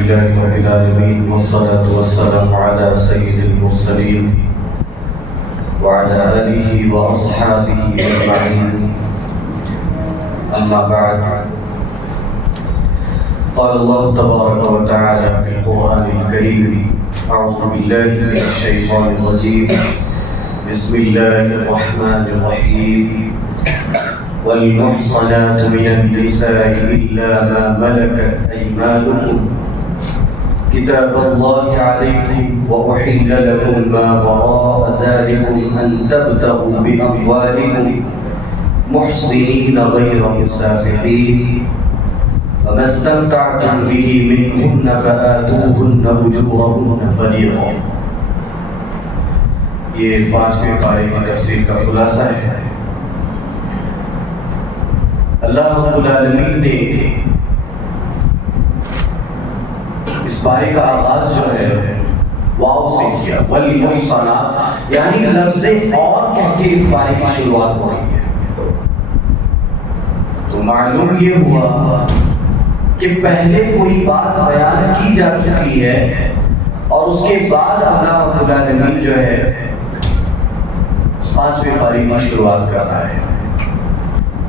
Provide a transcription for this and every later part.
لله رب العالمين والصلاة والسلام على سيد المرسلين وعلى آله وأصحابه أجمعين. أما بعد، قال الله تبارك وتعالى في القرآن الكريم: أعوذ بالله من الشيطان الرجيم، بسم الله الرحمن الرحيم. والمحصنات من النساء إلا ما ملكت أيمانكم كتاب الله عليكم وأحل لكم ما وراء ذلكم أن تبتغوا بأموالكم محصنين غير مسافحين فما استمتعتم به منهن فآتوهن أجورهن فريضة. یہ 5ویں پارے کی تفسیر کا خلاصہ ہے. اللہ رب العالمین نے اس پارے کا آغاز جو ہے واو سے کیا، والمحصنات، یعنی لفظ اور کہہ کے اس پارے کی شروعات ہو رہی ہے. تو معلوم یہ ہوا کہ پہلے کوئی بات بیان کی جا چکی ہے اور اس کے بعد اللہ رب العالمین جو ہے 5ویں پارے کی شروعات کر رہا ہے.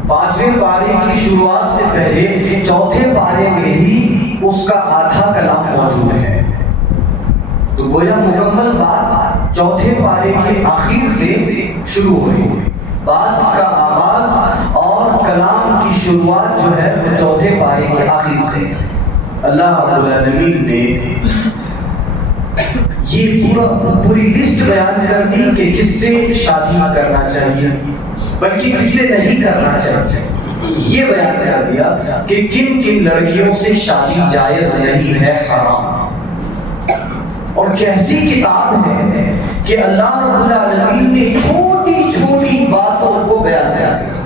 5ویں پارے کی شروعات سے پہلے 4تھے پارے میں ہی اس کا آدھا کلام موجود ہے. تو گویا مکمل بات 4تھے پارے کے آخر سے شروع ہو رہی ہے. بات کا آغاز اور کلام کی شروعات جو ہے وہ 4تھے پارے کے آخر سے. اللہ رب العالمین نے یہ پوری لسٹ بیان کر دی کہ کس سے شادی کرنا چاہیے بلکہ کس سے نہیں کرنا چاہیے. یہ بیان کر دیا کہ کن کن لڑکیوں سے شادی جائز نہیں ہے، حرام. اور کیسی کتاب ہے کہ اللہ رب العالمین نے چھوٹی چھوٹی باتوں کو بیان کر دیا.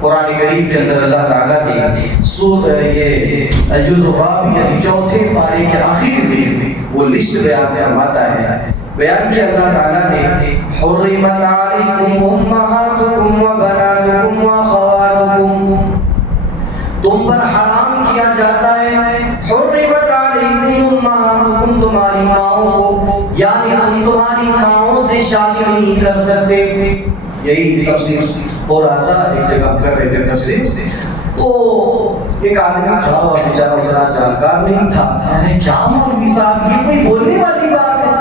قرآن کریم کے اندر اللہ تعالیٰ نے سورہ یہ الجزء الرابع یعنی 4تھے پارے کے آخر میں وہ لسٹ بیان فرماتا ہے. بیان کیا اللہ تعالیٰ نے: حرمت علیکم امہاتکم و بناتکم و اخواتکم، تم پر حرام کیا جاتا ہے. حرمت علیکم امہاتکم، تمہاری ماؤں کو، یعنی تم تمہاری ماؤں سے شادی نہیں کر سکتے. یہی تفسیر ہو رہا تھا، ایک جگہ کر رہے تھے تفسیر. تو ایک آدمی کھڑا ہوا بیچارہ اتنا جانکار نہیں تھا. ارے کیا مولوی صاحب، یہ کوئی بولنے والی بات ہے؟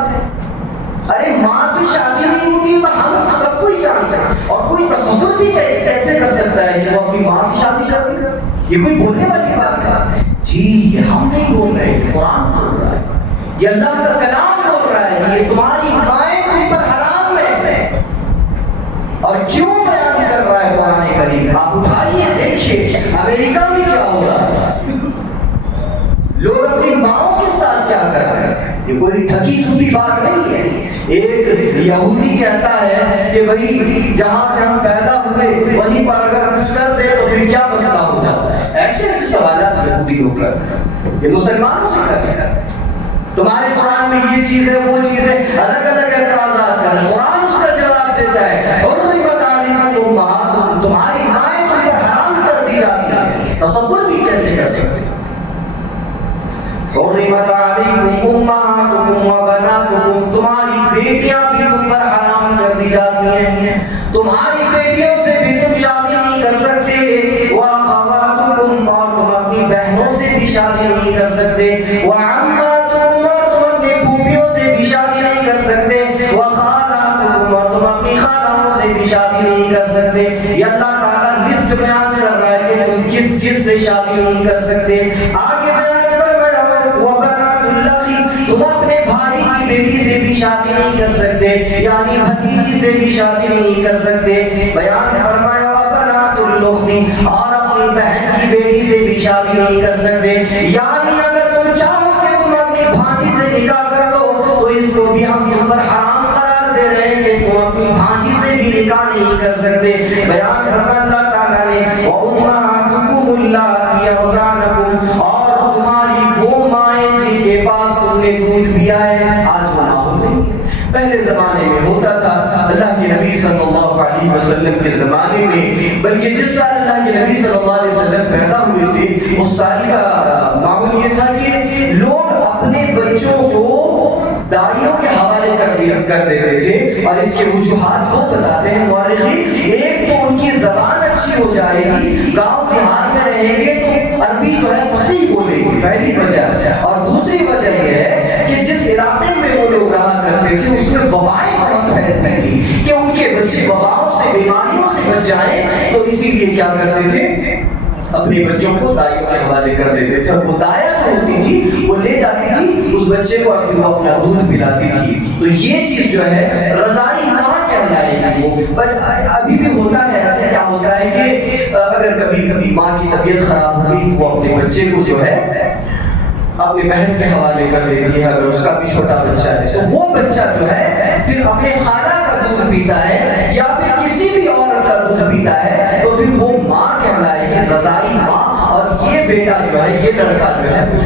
ارے ماں سے شادی نہیں ہوتی تو ہم سب کو ہی جانتے ہیں، اور کوئی تصور بھی کیسے کر سکتا ہے کہ وہ اپنی ماں سے شادی کر لے؟ یہ کوئی بولنے والی بات ہے؟ جی یہ ہم نہیں بول رہے، قرآن بول رہا ہے، یہ اللہ کا کلام بول رہا ہے کہ یہ تمہاری مائیں تم پر حرام ہے. اور کیوں بیان کر رہا ہے قرآن کریم؟ آپ اٹھائیے دیکھیے امریکہ میں کیا ہو رہا ہے، لوگ اپنی ماؤں کے ساتھ کیا کر رہے ہیں. یہ کوئی ٹھگی چھپی بات نہیں ہے. ایک یہودی کہتا ہے کہ بھائی جہاں سے ہم پیدا ہوئے وہیں پر اگر کچھ کر دے تو پھر کیا مسئلہ ہو جاتا ہے. ایسے ایسے سوالات یہودی لوگ کر رہے ہیں، یہ مسلمانوں سے کر رہے ہیں. تمہارے قرآن میں یہ چیز ہے وہ چیز ہے، الگ الگ اعتراضات کر رہے ہیں. قرآن اس کا جواب دیتا ہے: حرمت علیکم امہاتکم، تمہاری مائیں تم پر حرام کر دی جاتی ہیں. تصور بھی کیسے کر سکتے؟ حرمت علیکم امہاتکم و بناتکم، تمہاری بیٹیاں بھی تم پر حرام کر دی جاتی ہیں، تمہاری بیٹیوں سے بھی تم شادی نہیں کر سکتے. واخواتکم، اور تم اپنی بہنوں سے بھی شادی نہیں کر سکتے. وعماتکم، اور تم اپنی پھوپھیوں سے بھی شادی نہیں کر سکتے. وخالاتکم، اور تم اپنی خالوں سے بھی شادی نہیں کر سکتے. یہ اللہ تعالیٰ لسٹ بیان کر رہا ہے کہ تم کس کس سے شادی نہیں کر سکتے. آگے بیان تم اپنے بھائی کی بیٹی سے بھی شادی نہیں کر سکتے، یعنی بھتیجی سے بھی شادی نہیں کر سکتے. بیان فرمایا وبنات الاخت، اور اپنی بہن کی بیٹی سے بھی شادی نہیں کر سکتے. یعنی اگر تم چاہو کہ تم اپنی بھانجی سے نکاح کر لو تو اس کو بھی ہم تم پر حرام قرار دے رہے ہیں کہ تم اپنی بھانجی سے بھی نکاح نہیں کر سکتے. بیان فرمایا اللہ تعالیٰ نے وَأُمَّهَاتُكُمُ اللَّاتِي يَرْضَعْنَكُمْ، اور تمہاری وہ مائیں جن کے پاس تم نے دودھ پیا ہے. آج وہ ماحول نہیں ہے. پہلے زمانے میں ہوتا تھا، اللہ کے نبی صلی اللہ علیہ وسلم کے زمانے میں، بلکہ جس سال اللہ کے نبی صلی اللہ علیہ وسلم پیدا ہوئے تھے اس سال کا معمول یہ تھا کہ لوگ اپنے بچوں کو داڑیوں کے حوالے کر دیتے تھے، اور اس کے وجوہات دو بتاتے ہیں مورخین۔ ایک تو ان کی زبان اچھی ہو جائے گی، گاؤں دیہات میں رہیں گے تو عربی جو ہے فصیح بولے گی، پہلی وجہ، اور دوسری وجہ یہ ہے کہ جس علاقے میں وہ لوگ رہا کرتے تھے اس میں وبائیں بہت پھیلتی تھی کہ ان کے بچے وباؤں سے، بیماریوں سے بچ جائیں، تو اسی لیے کیا کرتے تھے، اپنے بچوں کو دائیوں کے حوالے کر دیتے تھے، اور وہ دایا جو ہوتی تھی وہ لے جاتی تھی اس بچے کو اور پھر وہ اپنا دودھ پلاتی تھی۔ تو یہ چیز جو ہے رضاعی ماں کہلائے گی وہ۔ ابھی بھی ہوتا ہے ایسے، کیا ہوتا ہے کہ اگر کبھی ماں کی طبیعت خراب ہو گئی تو وہ اپنے بچے کو جو ہے اپنی بہن کے حوالے کر دیتی ہے، اگر اس کا بھی چھوٹا بچہ ہے تو وہ بچہ جو ہے پھر اپنے خالہ کا دودھ پیتا ہے یا پھر کسی بھی عورت کا دودھ پیتا ہے، تو پھر وہ ماں کہلائے گی، رضاعی ماں۔ اور یہ بیٹا جو ہے، یہ لڑکا جو ہے اس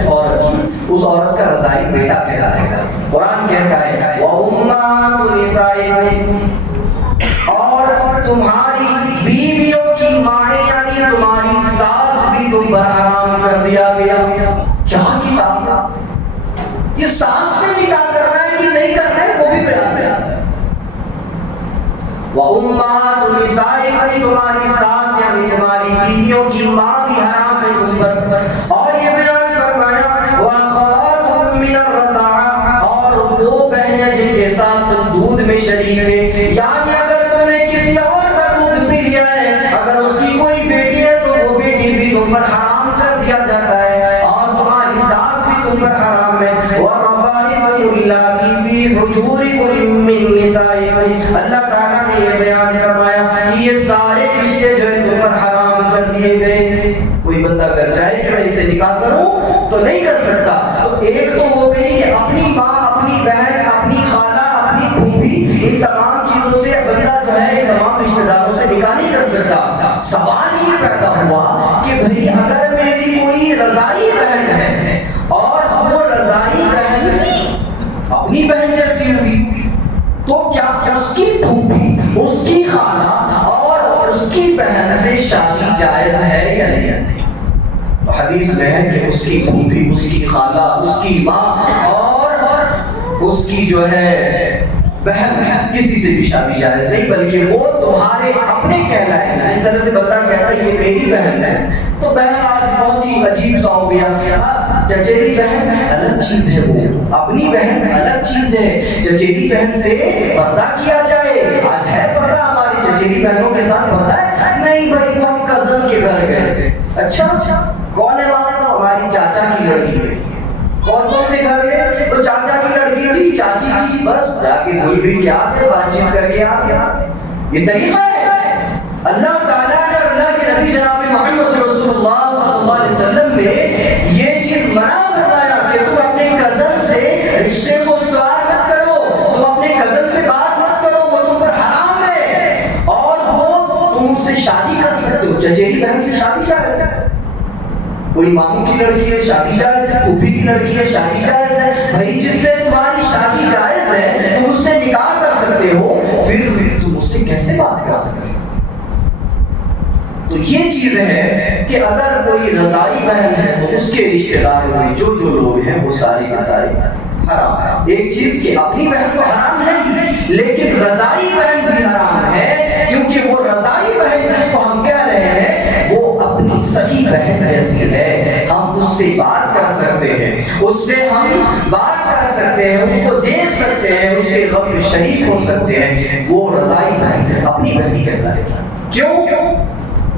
عورت کا رضاعی بیٹا کہلائے گا۔ قرآن کہتا ہے وَأُمَّهَاتُ نِسَائِكُمْ، اور تمہاری بیویوں کی مائیں یعنی تمہاری ساس بھی تم پر حرام کر دیا گیا۔ کیا کتاب، یہ ساس سے نکاح کرنا ہے کہ نہیں کرنا ہے وہ بھی بیان ہے۔ وَأُمَّهَاتُ نِسَائِكُمْ، تمہاری ساس یعنی تمہاری بیویوں کی ماں بھی حرام ہے تم پر۔ اور یہ بیان فرمایا وَأَخَوَاتُكُم مِّنَ الرَّضَاعَةِ، اور وہ بہنیں جن کے ساتھ تم دودھ میں شریک تھے، یعنی اگر تم نے کسی اور کا دودھ پی لیا ہے، اگر اس کی کوئی بیٹی ہے تو وہ بیٹی بھی تم پر حرام کر دیا جاتا ہے، اور تمہاری ساس بھی تم پر حرام ہے۔ وَرَبَائِبُكُمُ اللَّاتِي فِي حُجُورِكُم مِّن نِّسَائِكُمْ، اللہ تعالیٰ نے یہ بیان فرمایا کہ یہ سارے رشتے جو ہے تم پر حرام کر دیے گئے۔ کوئی بندہ اگر چاہے کہ میں اسے نکاح کروں تو نہیں کر سکتا۔ تو ایک تو ہو گئی کہ اپنی ماں، اپنی بہن، اپنی خالہ، اپنی پھوپھی، ان تمام چیزوں سے بندہ جو ہے ان تمام رشتے داروں سے نکاح نہیں کر سکتا۔ سوال یہ پیدا ہوا کہ بھئی اگر میری کوئی رضاعی بہن ہے اور وہ رضاعی بہن اپنی بہن جیسی ہوئی، تو کیا اس کی پھوپھی، اس کی خالہ اور اس کی بہن سے شادی جائز ہے یا نہیں؟ تو حدیث میں ہے کہ اس کی پھوپھی، اس کی خالہ، اس کی ماں اور اس کی جو ہے بہن کسی سے بھی شادی جائز نہیں، بلکہ وہ تمہارے اپنے کہلائے گا۔ جس طرح سے بندہ کہتا ہے یہ میری بہن ہے، تو بہن آج بہت ہی عجیب سا ہو گیا، چچیری بہن الگ چیز ہے، وہ اپنی بہن الگ چیز ہے۔ چچیری بہن سے پردہ کیا جائے، آج ہے پردہ ہماری چچیری بہنوں کے ساتھ پردہ ہے؟ نہیں بھائی، وہ ہم کزن کے گھر گئے تھے۔ اچھا کون ہے وہاں؟ ہماری چاچا کی لڑکی ہے۔ کون کون تھے گھر میں؟ تو چاچا کی لڑکی تھی، چاچی تھی، بس جا کے گل مل کے آ گئے، بات چیت کر کے آ گیا۔ یہ طریقہ ہے؟ اللہ تعالیٰ نے، اللہ کے نبی جناب محمد رسول اللہ صلی اللہ علیہ وسلم نے یہ چیز منع فرمایا کہ تم اپنے کزن سے رشتے کو استوار مت کرو، تم اپنے کزن سے بات مت کرو، وہ تم پر حرام ہے، اور وہ تم سے شادی کر سکتے ہو، چچیری بہن سے شادی جائز ہے، کوئی ماموں کی لڑکی ہے شادی جائز ہے، پھوپھی کی لڑکی ہے شادی جائز ہے۔ بھائی جس سے تمہاری شادی جائز ہے تم اس سے نکاح کر سکتے ہو، پھر تم اس سے کیسے بات کر سکتے ہو؟ تو یہ چیز ہے کہ اگر کوئی رضاعی بہن ہے تو اس کے رشتہ داروں میں جو لوگ ہیں وہ ساری کے ساری حرام ہے۔ ایک چیز کہ اپنی بہن تو حرام ہے ہی، لیکن رضاعی بہن بھی حرام ہے، کیونکہ وہ رضاعی بہن جس کو ہم کہہ رہے ہیں وہ اپنی سگی بہن جیسی ہے، ہم اس سے بات کر سکتے ہیں، اس سے ہم بات کر سکتے ہیں، اس کو دیکھ سکتے ہیں، اس کے غم میں شریک ہو سکتے ہیں، وہ رضاعی بہن اپنی بہن کہلائے گی۔ کیوں؟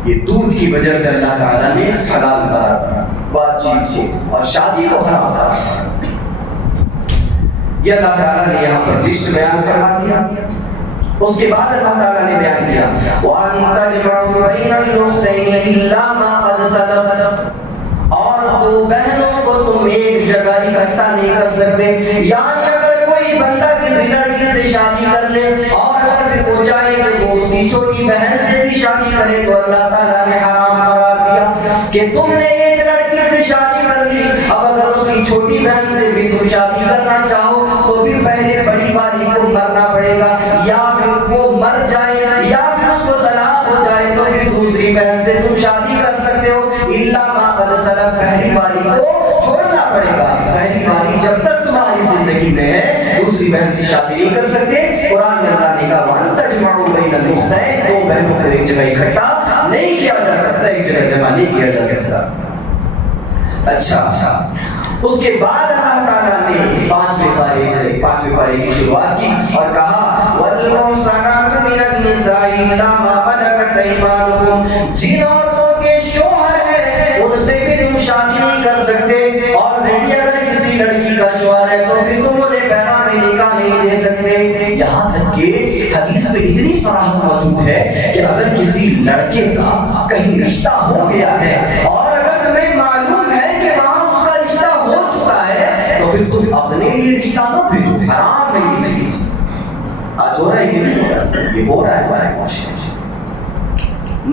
یہ دودھ کی وجہ سے اللہ تعالیٰ نے حلال قرار بات چیت کو اور شادی کو حرام قرار۔ یہ اللہ تعالیٰ نے یہاں پر لسٹ بیان فرما دیا۔ اس کے بعد اللہ تعالیٰ نے بیان کیا وَأَن تَجْمَعُوا بَيْنَ الْأُخْتَيْنِ إِلَّا مَا قَدْ سَلَفَ، اور دو بہنوں کو تم ایک جگہ اکٹھا نہیں کر سکتے، یعنی اگر کوئی بندہ کسی لڑکی سے شادی کر لے اور اگر پھر وہ چاہے کہ وہ اس کی چھوٹی بہن سے بھی شادی کرے، تو اللہ تعالیٰ نے حرام قرار دیا کہ تم نے ایک لڑکی سے شادی کر لی، اب اگر اس کی چھوٹی بہن سے بھی تم شادی کرنا چاہو تو پھر پہلے بڑی والی کو مرنا پڑے گا، یا پھر وہ مر جائے یا پھر اس کو طلاق ہو جائے تو پھر دوسری بہن سے تم شادی کر سکتے ہو، الا ما قد سلف، پہلی والی کو چھوڑنا پڑے گا، پہلی والی جب تک تمہاری زندگی میں ہے دوسری بہن سے شادی نہیں کر سکتے۔ قرآن میں اللہ نے کہا وَأَن تَجْمَعُوا بَيْنَ الْأُخْتَيْنِ، دو بہنوں کو ایک جگہ اکٹھا نہیں کیا جا سکتا، ایک جگہ جمع نہیں کیا جا سکتا۔ اچھا، اس کے بعد اللہ تعالیٰ نے پانچویں پارے کی شروعات کی اور کہا وَالْمُحْصَنَاتُ مِنَ النِّسَاءِ إِلَّا مَا مَلَكَتْ أَيْمَانُكُمْ، جن عورتوں کے شوہر ہیں ان سے بھی تم شادی نہیں کر سکتے، آلریڈی اگر کسی لڑکی کا شوہر ہے تو پھر تم انہیں پیغام نکاح نہیں دے سکتے۔ یہاں تک کہ حدیث میں اتنی صراحت موجود ہے کہ اگر کسی لڑکے کا کہیں رشتہ ہو گیا ہے اور اگر تمہیں معلوم ہے کہ وہاں اس کا رشتہ ہو چکا ہے تو پھر تم اپنے لیے رشتہ نہ بھیجو، حرام ہے یہ چیز۔ آج ہو رہا ہے کہ نہیں ہو رہا؟ یہ ہو رہا ہے ہمارے معاشرے میں۔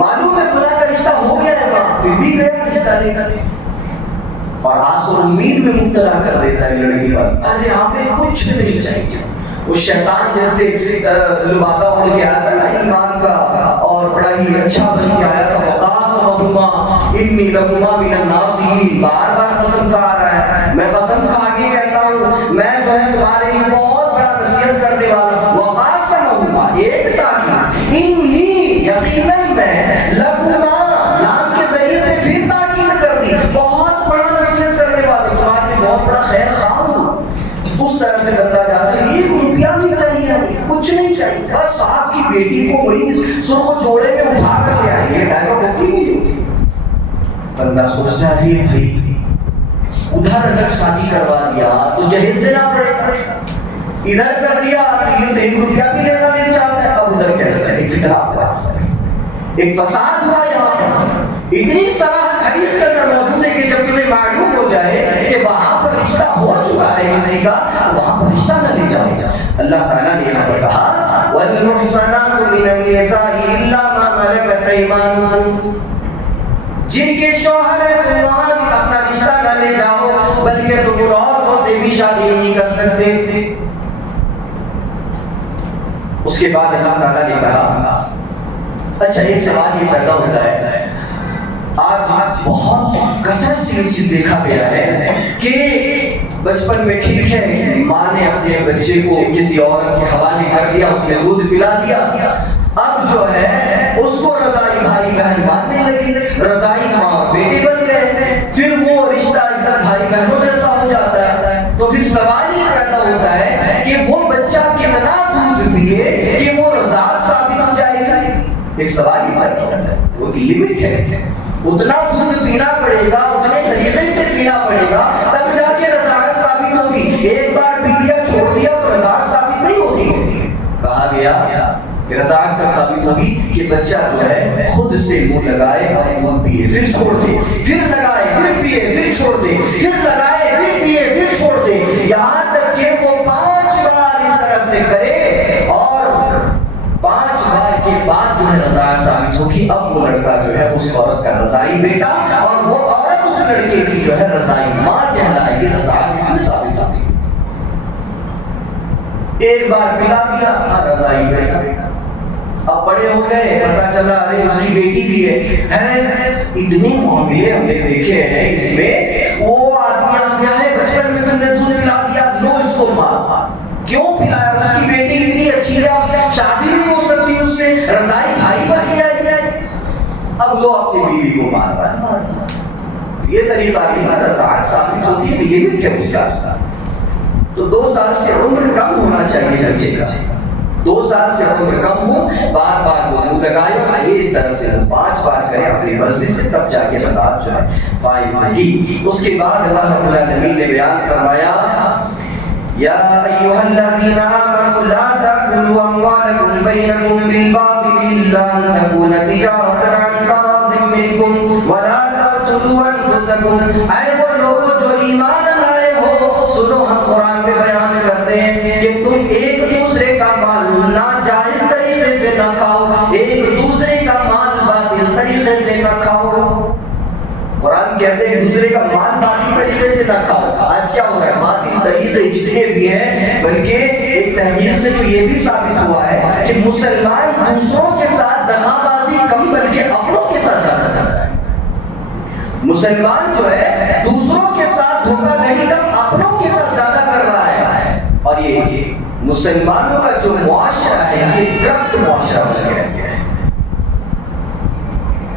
معلوم ہے فلاں کا رشتہ ہو گیا ہے پھر بھی گیا رشتہ لے کر اور آس اور امید میں مبتلا کر دیتا ہے لڑکی والا، ارے ہمیں کچھ نہیں چاہیے۔ وہ شیطان جیسے لبادہ اڑ کے آیا تھا نا ایمان کا اور بڑا ہی اچھا بن کے آیا تھا، وَقَاسَمَهُمَا إِنِّي لَكُمَا مِنَ النَّاصِحِينَ، بار بار قسم کھا رہا ہے، میں قسم کھا کے کہتا ہوں میں جو ہے تمہارے لیے بہت بڑا نصیحت کرنے والا ہوں۔ وَقَاسَمَهُمَا، ایک تاکید، إِنِّي، یقیناً میں، لَكُمَا، لام کے ذریعے سے پھر تاکید کر دی، بہت بڑا نصیحت کرنے والا ہوں، تمہارے لیے بہت بڑا خیر خواہ ہوں۔ اس طرح سے بندہ جاتا ہے ایک روپیہ نہیں چاہیے، کچھ نہیں چاہیے، بس صاحب کی بیٹی کو وہی سرخ جوڑے میں اٹھا کر لے آئے، یہ ڈائلاگ ہوتی نہیں ہوتی۔ بندہ سوچتا ہے بھائی ادھر اگر شادی کروا دیا تو جہیز دینا پڑے گا، ادھر کر دیا تو ایک روپیہ بھی لینا نہیں چاہتا، اب ادھر کیسا ایک فتنہ ہوا، ایک فساد ہوا یہاں پر۔ اتنی صراحت حدیث کے اندر موجود ہے کہ جب تمہیں معلوم ہو جائے کہ وہاں پر رشتہ ہو چکا ہے کسی کا، وہاں پر رشتہ نہ لے جاؤ۔ اللہ تعالیٰ نے یہاں پر کہا وَالْمُحْصَنَاتُ مِنَ النِّسَاءِ إِلَّا مَا مَلَكَتْ أَيْمَانُكُمْ، جن کے شوہر ہیں تم وہاں بھی اپنا رشتہ نہ لے جاؤ، بلکہ تم ان عورتوں سے بھی شادی نہیں کر سکتے۔ اس کے بعد اللہ تعالیٰ نے کہا اچھا ایک سوال یہ پیدا ہوتا ہے، آج بہت کثرت سے یہ چیز دیکھا گیا ہے کہ بچپن میں ٹھیک ہے ماں نے اپنے بچے کو کسی عورت کے حوالے کر دیا، اس نے دودھ پلا دیا، اب جو ہے اس کو رضائی بھائی بہن ماننے لگی، رضائی ماں اور بیٹے بن گئے، پھر وہ رشتہ ایک دم بھائی بہنوں جیسا ہو جاتا ہے۔ تو پھر سوال یہ پیدا ہوتا ہے کہ وہ بچہ کتنا دودھ پیے کہ وہ رضاعت ثابت ہو جائے گا؟ ایک سوال ہی پیدا ہوتا ہے، وہ ایک لمٹ ہے، اتنا دودھ پینا پڑے گا، اتنے طریقے سے پینا پڑے گا تب جا کے رضاعت ثابت ہوگی، ایک بار پی لیا چھوڑ دیا تو رضاعت ثابت نہیں ہوگی۔ کہا گیا کہ رضاعت کب ثابت ہوگی کہ بچہ جو ہے خود سے منہ لگائے اور دودھ پیے پھر چھوڑ دے، پھر لگائے پھر پیے پھر چھوڑ دے، پھر لگائے پھر پیے پھر چھوڑ دے، یہاں تک کہ وہ 5 بار اس طرح سے کرے اور 5 بار کے بعد جو ہے رضاعت ثابت ہوگی، اب وہ لڑکا جو ہے اس عورت کا رضائی بیٹا اور وہ عورت اس لڑکے کی جو ہے رضائی ماں کہلائے گی، رضاعت اس میں ثابت ہوگی۔ ایک بار پلا دیا رضائی بیٹا، اب بڑے ہو گئے پتا چلا ارے اس کی بیٹی بھی ہے، اتنے معاملے ہم نے دیکھے ہیں اس میں، وہ آدمی آ گیا ہے بچپن میں تم نے دودھ پلا دیا، لو اس کو مار، کیوں پلایا؟ اس کی بیٹی اتنی اچھی ہے، شادی نہیں ہو سکتی اس سے، رضائی بھائی بن گیا ہے، اب لو اپنی بیوی کو مار رہا ہے۔ یہ طریقہ نہیں، رضاعت ثابت ہوتی ہے، لمٹ ہے اس کا۔ تو 2 سال سے عمر کم ہونا چاہیے بچے کا، 2 سال سے عمر کم ہو، بار بار وہ منہ لگائے اور یہ اس طرح سے 5 بار کرے اپنی مرضی سے، تب جا کے رضاعت جو ہے قائم ہوگی۔ اس کے بعد اللہ رب العالمین نے بیان فرمایا یا ایھا الذین آمنوا لا تأکلوا اموالکم بینکم بالباطل الا ان تکون تجارۃ عن تراض منکم ولا تقتلوا انفسکم، اے وہ لوگوں جو ایمان لائے ہو سنو، ہم قرآن میں بیان کرتے ہیں کہ تم ایک دوسرے کا مال ناجائز طریقے سے نہ کھاؤ، ایک دوسرے کا مال باطل طریقے سے نہ کھاؤ۔ قرآن کہتے ہیں ایک دوسرے کا مال باطل طریقے سے نہ کھاؤ۔ آج کیا ہو رہا ہے؟ باطل طریقے جتنے بھی ہیں بلکہ ایک تحقیق سے تو یہ بھی ثابت ہوا ہے کہ مسلمان دوسروں کے ساتھ دغا بازی کم بلکہ اپنوں کے ساتھ زیادہ کرتا ہے. مسلمان جو ہے دوسروں کے ساتھ دھوکہ دہی کم اپنوں کے ساتھ زیادہ کر رہا ہے. اور یہ مسلمانوں کا جو معاشرہ ہے یہ کرپٹ معاشرہ بن کے رہ گیا ہے.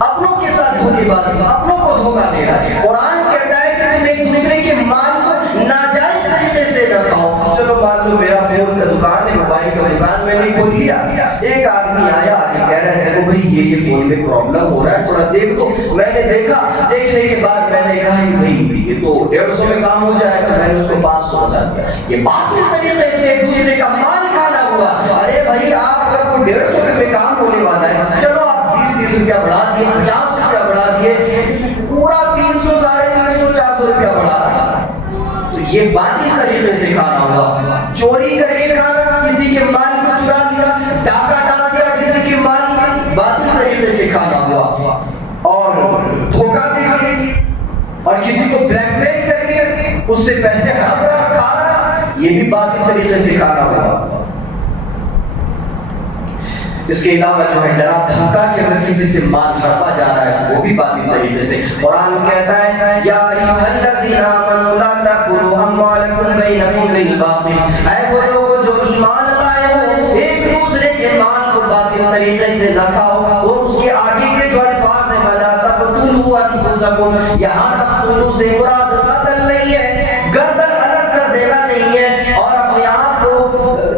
اپنوں کے ساتھ دھوکے بازی، اپنوں کو دھوکہ دے رہا ہے. قرآن کہتا ہے کہ تم ایک دوسرے کے مال کو ناجائز طریقے سے نہ کھاؤ. چلو مان لو میرا فون کا دکان ہے، موبائل کا دکان میں نے کھول لیا، ایک آدمی آیا آگے کہہ رہا ہے دیکھو بھائی یہ فون میں پرابلم ہو رہا ہے تھوڑا دیکھ دو. میں نے دیکھا، دیکھنے کے بعد میں نے کہا کہ بھائی یہ تو 150 میں کام ہو جائے گا. میں نے اس کو 500 بتا دیا. یہ باطل طریقے سے ایک دوسرے کا مال کھانا ہوا. ارے بھائی آپ اگر کوئی 150 میں کام ہونے والا ہے، چلو آپ 20-30 روپیہ بڑھا دیے، 50 روپیہ بڑھا دیے، پورا 300 350 400 روپیہ بڑھا رہا. تو یہ باطل طریقے سے کھانا ہوا. چوری کر کے کھانا، کسی کے مال کو چرا لیا، ڈاکہ ڈال دیا کسی کے مال میں، باطل طریقے سے کھانا ہوا. اور دھوکہ دے کے اور کسی کو بلیک میل کر کے اس سے پیسے ہڑپ رہا کھا رہا، یہ بھی باطل طریقے سے کھانا ہوا. اس کے علاوہ جو ہے ڈرا دھمکا کہ اگر کسی سے مال ہڑپا جا رہا ہے تو وہ بھی باطل طریقے سے. قرآن کہتا ہے یا ایھا الذین آمنوا لا تأکلوا اموالکم بینکم بالباطل، اے وہ لوگ جو ایمان لائے ہو ایک دوسرے کے مال کو باطل طریقے سے نہ کھاؤ. اور اس کے آگے کے جو الفاظ ہیں ولا تقتلوا انفسکم، یہاں تقتلوا سے مراد قتل نہیں ہے، گردن الگ کر دینا نہیں ہے، اور اپنے آپ کو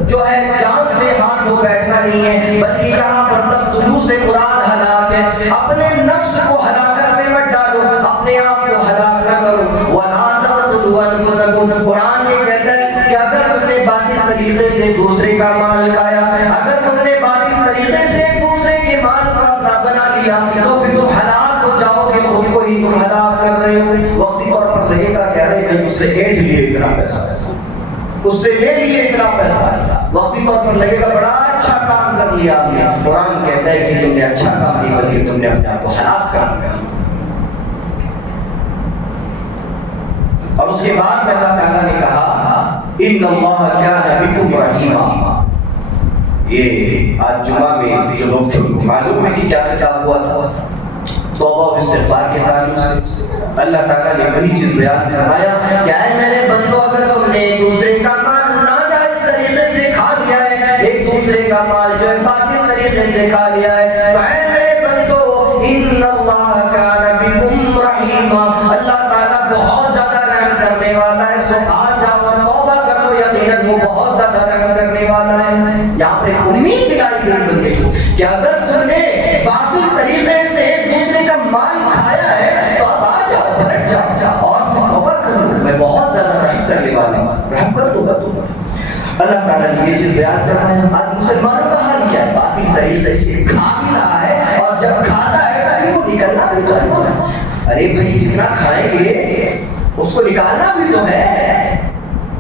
جو ہے جان سے ہاتھ دھو بیٹھنا نہیں ہے، بلکہ یہاں پر تقتلوا سے مراد ہلاک ہے. اپنے نفس کو ہلاکت میں مت ڈالو، اپنے آپ کو ہلاک نہ کرو. ولا تقتلوا انفسکم، قرآن یہ کہتا ہے کہ اگر تم نے باطل طریقے سے دوسرے کا مال کھایا، اگر تم نے باطل طریقے سے دوسرے کے مال کو اپنا بنا لیا تو پھر تم ہلاک ہو جاؤ گے. خود کو ہی تم ہلاک کر رہے ہو. وقتی طور پر لگے گا کہ ارے میں اس سے ایٹ لیے اتنا پیسہ، اس سے لے لیے اتنا پیسہ، وقتی طور پر لگے گا بڑا اچھا کام کر لیا آپ نے. قرآن کہتا ہے کہ تم نے اچھا کام نہیں بلکہ تم نے اپنے آپ کو ہلاک کر لیا. اور اس کے بعد میں اللہ تعالیٰ نے کہا ان اللہ کان بکم رحیما. یہ آج جمعہ میں جو لوگ تھے ان کو معلوم ہے کہ کیا خطاب ہوا تھا. توبہ و استغفار کے تعلق سے اللہ تعالیٰ نے وہی چیز بیان فرمایا کہ اے میرے بندو اگر تم نے ایک دوسرے کا مال ناجائز طریقے سے کھا لیا ہے، ایک دوسرے کا مال جو ہے باطل طریقے سے کھا لیا ہے، تو اے میرے بندو ان اللہ کان بکم رحیما، اللہ تعالیٰ بہت زیادہ رحم کرنے والا ہے. سو آ جاؤ اور توبہ کر لو، یقیناً وہ بہت زیادہ رحم کرنے والا ہے. یہاں پر ایک امید دلائی گئی بندے کو کہ اگر تم نے باطل طریقے سے ایک دوسرے کا مال کھایا ہے تو اب آ جاؤ، پلٹ جاؤ اور پھر توبہ کر لو، میں بہت زیادہ رحم کرنے والا ہوں. رحم کر توبہ توبہ. اللہ تعالیٰ نے یہ چیز بیان فرمایا. آج مسلمانوں کا حال کیا ہے؟ باطل طریقے سے کھا بھی رہا ہے اور جب کھاتا ہے تو پھر وہ نکلنا بھی تو ہے. ارے بھائی جتنا کھائیں گے اس کو نکالنا بھی تو ہے،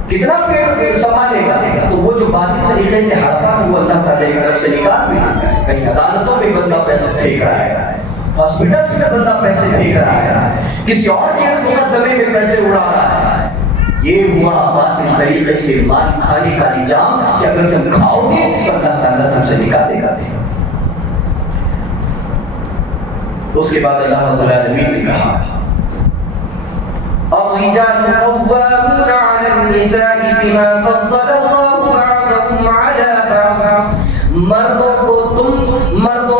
کتنا پیٹ سنبھالے گا. تو وہ جو باطل طریقے سے ہڑپا ہے وہ اللہ تعالیٰ کی طرف سے نکال بھی دیتا ہے. کہیں عدالتوں میں بندہ پیسے پھینک رہا ہے، ہاسپٹل میں بندہ پیسے پھینک رہا ہے، کسی اور کیس مقدمے میں پیسے اڑا رہا ہے. یہ ہوا باطل طریقے سے مال کھانے کا انجام کہ اگر تم کھاؤ گے تو اللہ تعالیٰ تم سے نکالے گا. اس کے بعد اللہ رب العالمین نے کہا الرجال قوامون علی النساء بما فضل اللہ بعضهم علی بعض. مردوں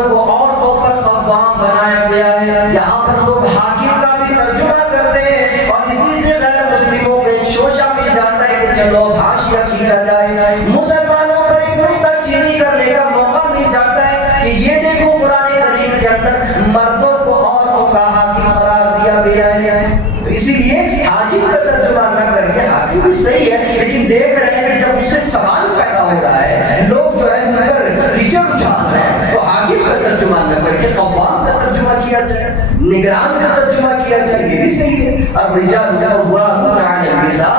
کو عورتوں پر قوام بنایا گیا ہے. یہاں پر لوگ حاکم کا بھی ترجمہ کرتے ہیں اور اسی سے غیر مسلموں کے شوشہ مل جاتا ہے کہ چلو حاشیہ کھینچا جائے. مسلمانوں پر ایک نکتہ چینی کرنے کا موقع مل جاتا ہے کہ یہ دیکھو قرآن کریم کے اندر مردوں کو عورتوں کا حاکم قرار دیا گیا ہے. تو اسی لیے حاکم کا ترجمہ نہ کر کے، حاکم بھی صحیح ہے لیکن دیکھ رہے ہیں کہ جب اس سے سوال پیدا ہو رہا ہے، لوگ جو ہے ان پر کیچڑ اچھال رہے ہیں، تو حاکم کا ترجمہ نہ کر کے قوام کا ترجمہ کیا جائے، نگران کا ترجمہ کیا جائے. یہ بھی صحیح ہے. الرجال قوامون علی النساء،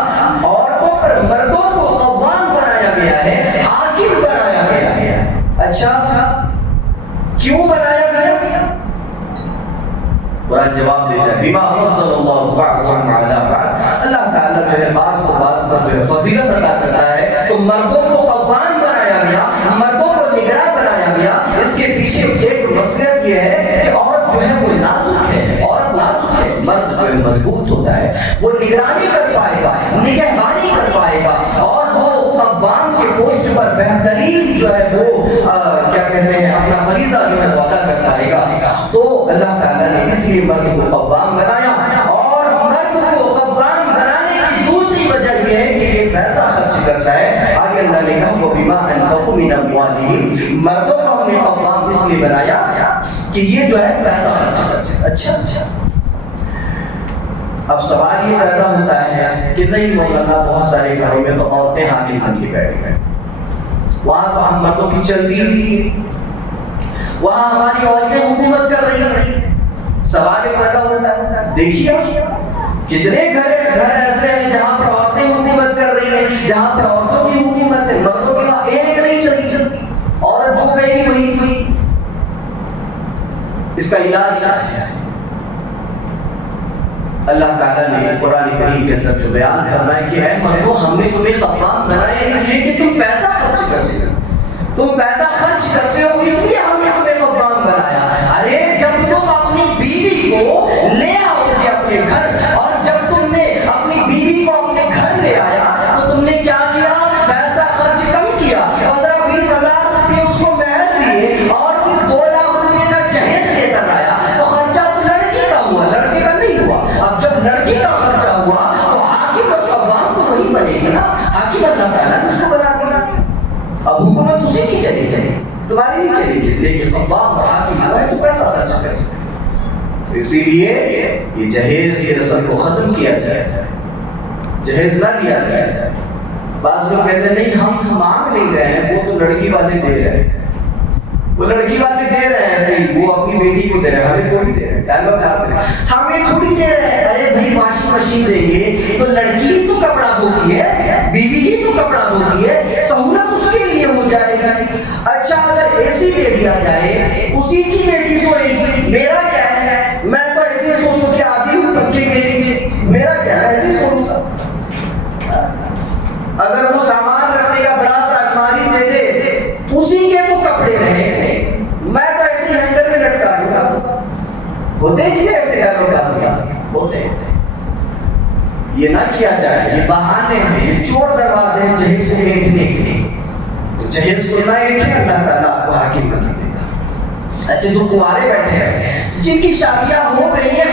عورتوں پر مردوں کو قوام بنایا گیا ہے، حاکم بنایا گیا ہے. اچھا کیوں بنایا گیا؟ قرآن جواب دیتا ہے بما فضل اللہ بعضهم علی بعض. اللہ تعالیٰ جو ہے بعض کو بعض پر جو ہے فضیلت عطا کرتا ہے، تو مردوں کو نگہبانی کر پائے گا، اور وہ قوام کے پوسٹ پر بہترین جو ہے وہ کیا کہتے ہیں اپنا فریضہ جو ہے وہ ادا کر پائے گا۔ تو اللہ تعالیٰ نے اس لیے مرد کو قوام بنایا، اور مرد کو قوام بنانے کی دوسری وجہ یہ ہے کہ یہ پیسہ خرچ کرتا ہے۔ آگے اللہ نے کہا وَبِمَا أَنفَقُوا مِنْ أَمْوَالِهِمْ، مردوں کو ہم نے قوام اس لیے بنایا کہ یہ جو ہے پیسہ خرچ کرتے ہیں۔ اچھا، اب سوال یہ پیدا ہوتا ہے کہ نہیں مولانا بہت سارے گھروں میں تو عورتیں حاکم بن کے بیٹھی ہیں، وہاں تو ہم مردوں کی چلتی نہیں، وہاں ہماری عورتیں حکومت کر رہی ہیں۔ سوال یہ پیدا ہوتا ہے، دیکھیے کتنے گھر ایسے ہیں جہاں پر عورتیں حکومت کر رہی ہیں، جہاں پر عورتوں کی حکومت ہے، مردوں کی وہاں ایک نہیں چلتی، عورت جو کہے گی وہی ہوئی۔ اس کا علاج کیا ہے؟ اللہ تعالیٰ نے قرآن کریم کے اندر جو بیان فرمایا کہ اے مردوں ہم نے تمہیں قوام بنایا اس لیے کہ تم پیسہ خرچ کرتے ہو، تم پیسہ خرچ کرتے ہو اس لیے ہم نے تمہیں قوام بنایا۔ ارے جب تم اپنی بیوی کو لے آؤ گے اپنے گھر، اور جب تم نے اپنی بیوی کو اپنے گھر لے آیا تو تم نے کیا کیا؟ پیسہ خرچ کم کیا، 15-20 ہزار روپے اس کو مہر دیے، اور پھر 2 لاکھ روپے کا جہیز لے کر آیا، تو خرچہ تو لڑکی کا ہوا، لڑکے کا نہیں ہوا۔ اب جب لڑکی کا خرچہ ہوا تو حاکم اور قوام تو وہی بنے گی نا، حاکم اللہ تعالیٰ نے اس کو بنا دیا، اب حکومت اسی کی چلی جائے، تمہاری نہیں چلے گی، اس لیے کہ قوام اور حاکم ہے جو پیسہ خرچ کرے۔ اسی لیے یہ جہیز کی رسم کو ختم کیا جائے، جہیز نہ لیا جائے۔ بعض لوگ کہتے ہیں نہیں ہم مانگ نہیں رہے ہیں، وہ تو لڑکی والے دے رہے ہیں، وہ لڑکی والے دے رہے ہیں، ایسے ہی وہ اپنی بیٹی کو دے رہے ہیں، ہمیں تھوڑی دے رہے ہیں، ڈائلاگ آتے ہیں ہمیں تھوڑی دے رہے ہیں۔ ارے بھائی واشنگ مشین دیں گے تو لڑکی ہی تو کپڑا دھوتی ہے، بیوی ہی تو کپڑا دھوتی ہے، سہولت اس کے لیے ہو جائے گی۔ اچھا اگر اے سی دے دیا جائے، اسی کی بیٹی سوئے گی، میرا کیا ہے؟ میں تو ایسے سو کے آتی ہوں پنکھے کے نیچے، میرا کیا ہے؟ ایسے سو گا۔ اگر وہ سامان رکھنے کا بڑا سا الماری دے دے، اسی کے تو کپڑے رہے، میں تو ایسے ہینگر میں لٹکا دوں گا۔ ہوتے کہ ایسے ہوتے ہیں، یہ نہ کیا جائے، یہ بہانے ہیں، یہ چور دروازے ہیں جہیز کو اینٹنے کے لیے، تو جہیز کو نہ اینٹے، اللہ تعالیٰ آپ کو حاکم بنا دے گا۔ اچھا جو کنوارے بیٹھے ہیں، جن کی شادیاں ہو گئی ہیں،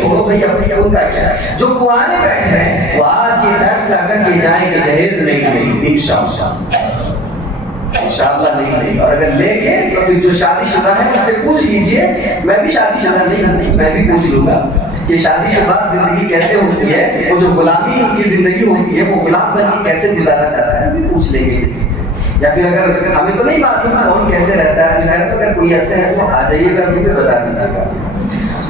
چھوڑو بھائی ان کا کیا ہے، جو کنوارے بیٹھے ہیں وہ آج یہ فیصلہ کر کے جائیں کہ جہیز نہیں لیں، انشاءاللہ نہیں لیں، اور اگر لیں گے تو پھر جو شادی شدہ ہیں ان سے پوچھ لیجئے، میں بھی شادی شدہ نہیں ہوں، میں بھی پوچھ لوں گا کہ شادی کے بعد زندگی کیسے ہوتی ہے، وہ جو غلامی ان کی زندگی ہوتی ہے وہ غلام بن کے کیسے گزارا جاتا ہے، بھی پوچھ لیں گے کسی سے۔ یا پھر اگر ہمیں تو نہیں معلوم کون کیسے رہتا ہے اپنے گھر میں، اگر کوئی ایسے ہے تو آ جائیے گا، ہمیں بتا دیجیے گا۔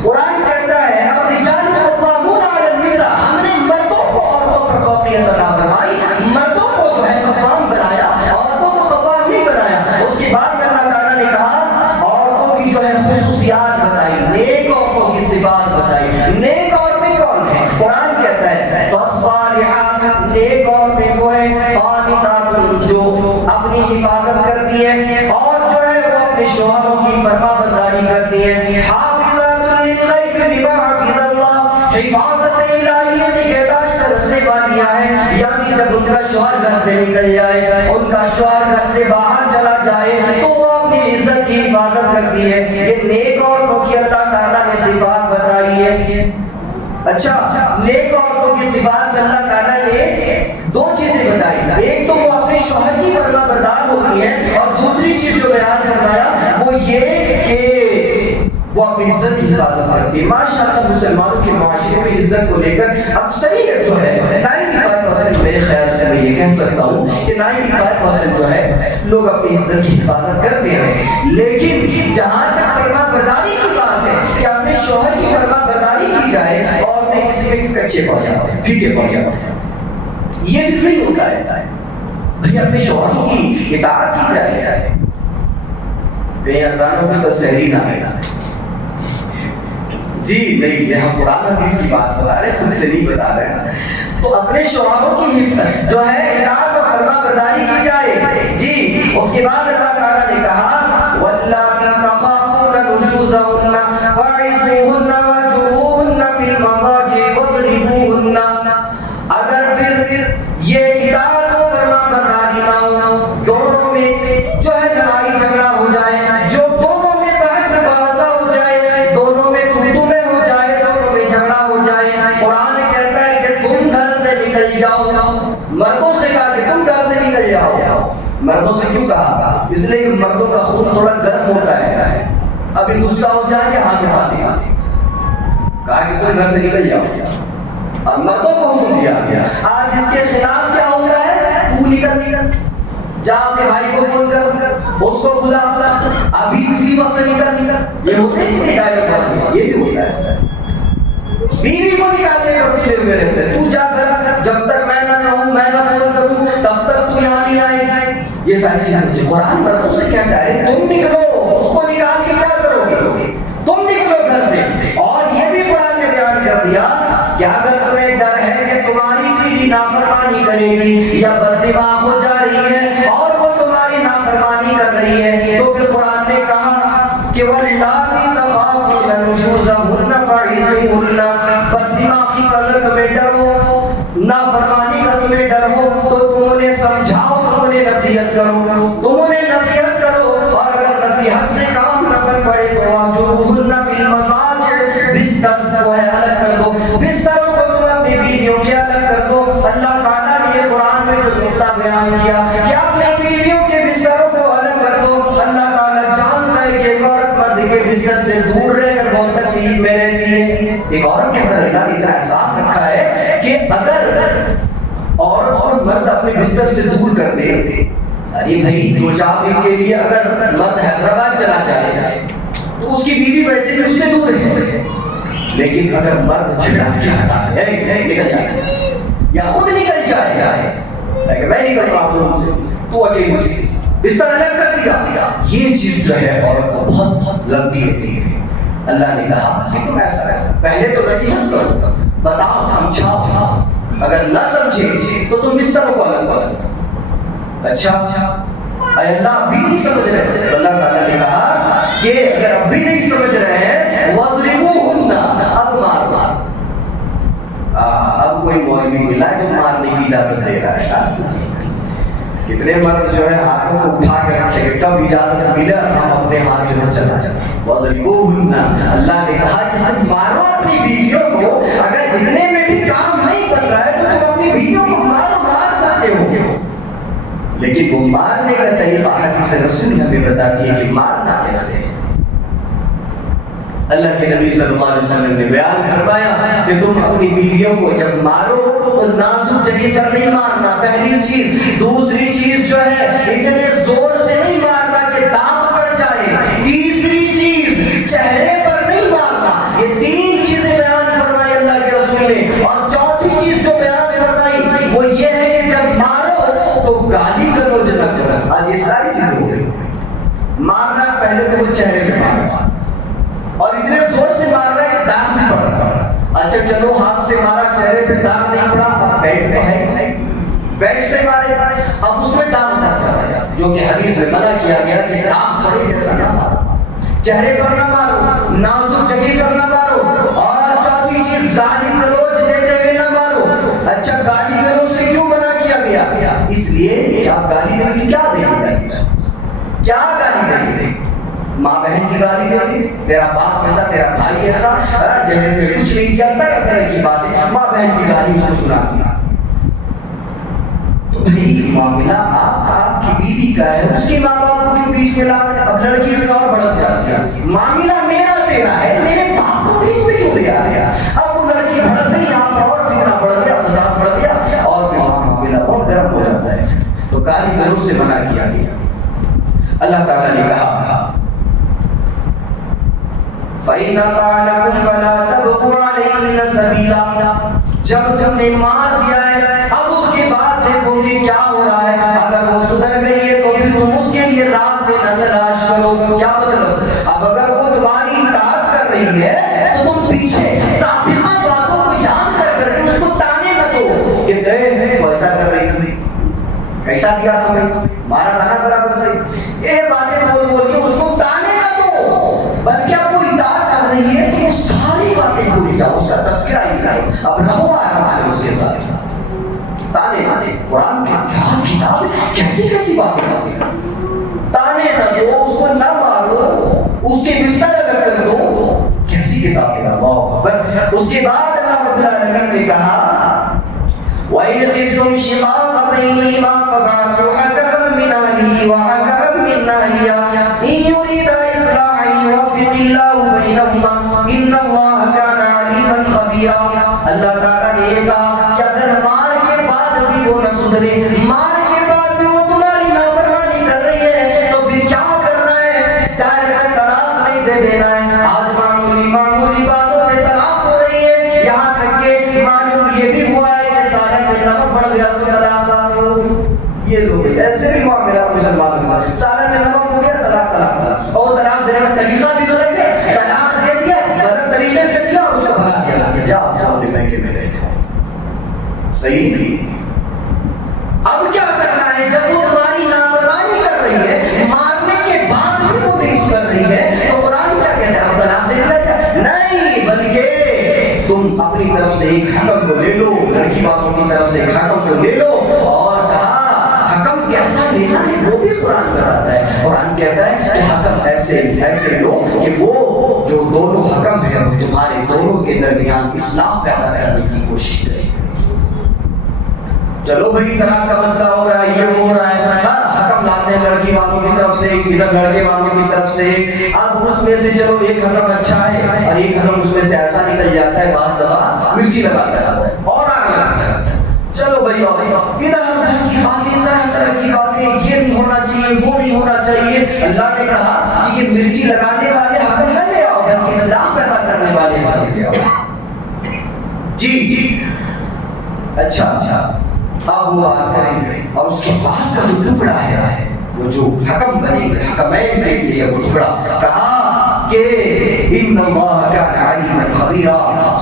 قرآن کہتا ہے الرجال قوامون علی النساء، ہم نے مردوں کو عورتوں پر فوقیت عطا فرمائی، مردوں کو جو ہے قوام بنایا، عورتوں کو قوام نہیں بنایا۔ اس کے بعد اللہ تعالیٰ نے کہا عورتوں کی جو ہے خصوصیات بتائی، نیک عورتوں کی صفات بتائی۔ نیک عورتیں کون ہیں؟ قرآن کہتا ہے فالصالحات، نیک عورتیں وہ ہیں قانتات، جو اپنی حفاظت کرتی ہیں اور جو ہے وہ اپنے شوہروں کی فرما برداری کرتی ہیں، حافظات للغیب بما حفظ اللہ، حفاظت الہی نگہداشت رکھنے والی ہیں، یعنی جب ان کا شوہر گھر سے نکل جائے، ان کا شوہر گھر سے باہر چلا جائے تو وہ اپنی عزت کی حفاظت کرتی ہے۔ یہ نیک عورتوں کی اللہ تعالیٰ نے صفات بتائی ہے۔ اچھا نیک عورتوں کی صفات میں اللہ تعالیٰ نے 2 چیزیں بتائی، ایک تو وہ اپنے شوہر کی فرما بردار ہوتی ہے، اور دوسری چیز جو بیان فرمایا وہ یہ کہ وہ اپنی عزت کی حفاظت کرتی ہے۔ ماشاءاللہ مسلمانوں کے معاشرے میں عزت کو لے کر اکثریت جو ہے 95% میرے خیال سے میں یہ کہہ سکتا ہوں کہ 95% جو ہے لوگ اپنی عزت کی حفاظت کرتے ہیں، لیکن جہاں تک فرما برداری کی بات ہے کہ اپنے شوہر کی فرما برداری کی جائے، عورتیں کسی میں کچے پڑ جاتے ہیں، پھیکے پڑ جاتے ہیں، یہ بھی نہیں ہوتا ہے۔ بھئی اپنے شوہر کی اطاعت کی جائے، کہیں اذانوں کی تو سحری نہ ہے، جی نہیں، یہ ہم قرآن حدیث کی بات بتا رہے ہیں، خود سے نہیں بتا رہے ہیں۔ تو اپنے شوہروں کی جو ہے اطاعت اور فرما برداری کی جائے، جی۔ اس کے بعد اللہ تعالیٰ نے کہا واللاتی تخافون نشوزهن فاعظوهن واهجروهن فی المضاجع واضربوهن، اگر پھر جو ہے لڑائی جھگڑا ہو جائے، جو دونوں میں بحث مباحثہ ہو جائے، دونوں میں تو میں ہو جائے، دونوں میں جھگڑا ہو جائے، قرآن کہتا ہے کہ تم گھر سے نکل جاؤ. مردوں سے کہا کہ تم گھر سے نکل جاؤ. مردوں سے کیوں کہا؟ اس لیے کہ مردوں کا خون تھوڑا گرم ہوتا ہے، ابھی غصہ ہو جائے کہ ہاتھ ہاتھ کہا کہ تم گھر سے نکل جاؤ. اور مردوں کو حکم دیا گیا. آج اس کے خلاف کیا ہوتا ہے؟ تو نکل جا اپنے بھائی کو فون کر، اس کو بلا، ابھی اسی وقت نکل. یہ ہوتے ہیں کہ ڈائریکٹ بازی، یہ بھی ہوتا ہے. بیوی کو نکالنے کا کھلے ہوئے رہتے ہیں، تو جا کر، جب تک میں نہ کہوں، میں نہ فون کروں، تب تک تو یہاں نہیں آئے. یہ ساری چیزیں قرآن مردوں سے کہتا ہے تم نکلو. اس کو نکال کے کیا کرو گے؟ تم نکلو گھر سے. اور یہ بھی قرآن نے بیان کر دیا کہ اگر تمہیں ڈر ہے کہ تمہاری بیوی نافرمانی کرے گی یا بددماغ ہو جا رہی ہے اور وہ تمہاری نافرمانی کر رہی ہے، تو پھر قرآن نے کہا کہ وَاللَّاتِي تَخَافُونَ نُشُوزَهُنَّ فَعِظُوهُنَّ. بددماغی کا اگر تمہیں ڈر ہو، نافرمانی کا تمہیں ڈر ہو، تو تم انہیں سمجھاؤ، تم انہیں نصیحت کرو، تم انہیں نصیحت کرو. اور اگر نصیحت سے کام نہ بن پڑے تو وَاهْجُرُوهُنَّ فِي الْمَضَاجِعِ. بستر کو ہے الگ کر دو، بستروں کو تم اپنی بیویوں کے الگ کر دو. اللہ تعالیٰ نے یہ قرآن میں جو نقطہ بیان کیا کہ اپنی بیویوں کے بستروں کو الگ کر دو. اللہ تعالیٰ جانتا ہے کہ ایک عورت مرد کے بستر سے دور رہ کر بہت تکلیف میں رہتی ہے. ایک عورت کے اندر اللہ نے اتنا احساس رکھا ہے کہ اگر عورت اور مرد اپنے بستر سے دور کر دے، ارے بھائی 2-4 دن کے لیے اگر مرد حیدرآباد چلا جائے تو اس کی بیوی ویسے بھی اس سے دور ہے، لیکن اگر مرد جھگڑا کے ہٹا ہے نکل جائے یا خود نکل جائے کہ میں نکل رہا ہوں ان سے، تو اکیلی سے بستر الگ کر دیا، یہ چیز جو ہے عورت کو بہت لگتی ہے. اللہ نے کہا کہ تم ایسا پہلے تو نصیحت کرو، بتاؤ، سمجھاؤ. اگر نہ سمجھے تو تم بستروں کو الگ کرو. اچھا اے اللہ اب بھی نہیں سمجھ رہے، اللہ تعالیٰ نے کہا کہ اگر اب بھی نہیں سمجھ رہے ہیں وَاضْرِبُوهُنَّ. اب مار. اب کوئی مولوی ملا ہے جو مارنے کی اجازت دے رہا ہے. کتنے مرد جو ہے ہاتھوں کو اٹھا کے رکھیں گے، کب اجازت ملا ہم اپنے ہاتھ جو ہے چلا جائیں. وَاضْرِبُوهُنَّ. اللہ نے کہا کہ تم مارو اپنی بیویوں کو. اگر اتنے میں بھی کام نہیں بن رہا ہے تو تم اپنی بیویوں کو مارو، مار سکتے ہو. لیکن وہ مارنے کا طریقہ حدیث رسول ہمیں بتاتی ہے کہ مارنا کیسے ہے. اللہ کے نبی صلی اللہ علیہ وسلم نے بیان فرمایا کہ تم اپنی بیویوں کو جب مارو تو نازک جگہ پر نہیں مارنا، پہلی چیز. دوسری چیز جو ہے اتنے زور سے نہیں مارنا کہ داغ پڑ جائے. تیسری چیز چہرے پر نہیں مارنا. یہ 3 چیزیں بیان فرمائی اللہ کے رسول نے. اور چوتھی چیز جو بیان فرمائی وہ یہ ہے کہ جب مارو تو گالی گلوچ نہ کرو. آج یہ ساری چیزیں ہو رہی. مارنا پہلے تو وہ چہرے پہ مارنا اور اتنے زور سے مار رہا ہے کہ داغ نہیں پڑ رہا. اچھا چلو ہاتھ سے مارا، چہرے پہ داغ نہیں پڑا، اب بیٹ تو ہے، بیٹ سے مارے اب اس میں داغ نہ پڑا، جو کہ حدیث میں منع کیا گیا کہ داغ پڑے جیسا نہ مارو. چہرے پر نہ مارو، نازک جگہ پر نہ مارو. اور چوتھی چیز گالی گلوچ دیتے ہوئے نہ مارو. اچھا گالی گلوچ سے کیوں منع کیا گیا؟ اس لیے کہ آپ گالی دیں گے کیا دیں گے؟ کیا گالی دیں گے؟ ماں بہن کی گالی دے دی، تیرا باپ ایسا، تیرا بھائی ایسا، جہاز میں کچھ نہیں کیا، طرح طرح کی باتیں، ماں بہن کی گالی اس کو سنا دیا. تو بھائی معاملہ آپ کی بیوی کا ہے، اس کے ماں باپ کو کیوں بیچ میں لا رہے؟ اب لڑکی اس میں اور بڑھت جاتی ہے. معاملہ میرا تیرا ہے، میرے باپ کو بیچ میں کیوں لے آ گیا؟ اب وہ لڑکی بھڑک گئی، آپ کا اور فتنہ بڑھ گیا، فساد بڑھ گیا، اور پھر وہاں معاملہ بہت گرم ہو جاتا ہے. تو گالی گلوچ سے منع کیا گیا. اللہ تعالیٰ نے کہا فَإِنْ أَطَعْنَكُمْ فَلَا تَبْغُوا عَلَيْهِنَّ سَبِيلًا. جب تم نے مار دیا ہے اب اس کے بعد دیکھو کہ کیا ہو رہا ہے. اگر وہ سدھر گئی ہے تو پھر تم اس کے لیے راستے نہ تلاش کرو. کیا مطلب؟ اب اگر وہ تمہاری اطاعت کر رہی ہے تو تم پیچھے سابقہ باتوں کو یاد کر کر کے اس کو تانے نہ دو کہ دیکھ وہ ایسا کر رہی تھی، کیسا دیا تمہیں، مارا تھا نا برابر سے. یہ باتیں بول بول کے اس کو تانے نہ دو، بلکہ اب وہ اطاعت کر رہی ہے تو وہ ساری باتیں بھول جاؤ، اس کا تذکرہ ہی کرو. اب رہو آرام سے اس کے ساتھ. تانے قرآن کی کیا کتاب، کیسی کیسی باتیں، تانے بينهما فبعثوا حكما من أهله وحكما من أهلها إن يريدا إصلاحا يوفق الله بينهما إن الله كان عليما خبيرا. اللہ تعالیٰ نے یہ کہا کہ اگر مار کے بعد بھی وہ نہ سدھرے، مار کے بعد بھی وہ تمہاری نافرمانی کر رہی ہے، تو پھر کیا کرنا ہے؟ ڈائریکٹ طلاق نہیں دے دینا ہے. آج معمولی باتوں پہ طلاق ہو رہی ہے، یہاں تک کہ معلوم یہ بھی ہوا ہے کہ سالن میں نمک بڑھ گیا تو طلاق بات ہو گئی. یہ لوگ ایسے بھی معاملات مسلمانوں کے ساتھ، سالن میں نمک ہو گیا طلاق طلاق طلاق، اور طلاق دینے کا طریقہ بھی غلط ہے. طلاق دے دیا غلط طریقے سے دیا اور اس کو بھگا دیا، جاؤ جاؤ اپنے مہکے میں رہنے. صحیح نہیں. اب کیا کرنا ہے؟ جب وہ تمہاری نافرمانی کر رہی ہے، مارنے کے بعد بھی وہ نہیں کر رہی ہے، تو قرآن کیا کہتا ہے؟ اب طلاق دے دیا جائے؟ نہیں، بلکہ تم اپنی طرف سے ایک حکم کو لے لو، لڑکی والوں کی طرف سے ایک حکم کو لے لو. اور کہا حکم کیسا لینا ہے وہ بھی قرآن بتاتا ہے. قرآن کہتا ہے کہ حکم ایسے لو کہ وہ جو دونوں حکم ہے وہ تمہارے دونوں کے درمیان اصلاح پیدا کرنے کی کوشش کرے. چلو بھائی طلاق کا مسئلہ ہو رہا ہے، یہ ہو رہا ہے، حکم لاتے ہیں لڑکی والوں کی طرف سے، ادھر لڑکے والوں کی طرف سے. اب اس میں سے چلو ایک حکم اچھا ہے اور ایک حکم اس میں سے ایسا نکل جاتا ہے، بعض دفعہ مرچی لگاتا ہے اور آگ لگاتا ہے. چلو بھائی اور ادھر ادھر کی باتیں، طرح طرح کی باتیں، یہ نہیں ہونا چاہیے، وہ نہیں ہونا چاہیے. اللہ نے کہا کہ یہ مرچی لگانے والے حکم نہ لے آؤ، بلکہ اسلام پیدا کرنے والے لے آؤ. جی اچھا اب وہ بات کریں گے. اور اس کے بعد کا جو ٹکڑا ہے، وہ جو حکم بنے گا، حکمین کے لیے وہ ٹکڑا، کہا کہ ان اللہ کان علیما خبیرا.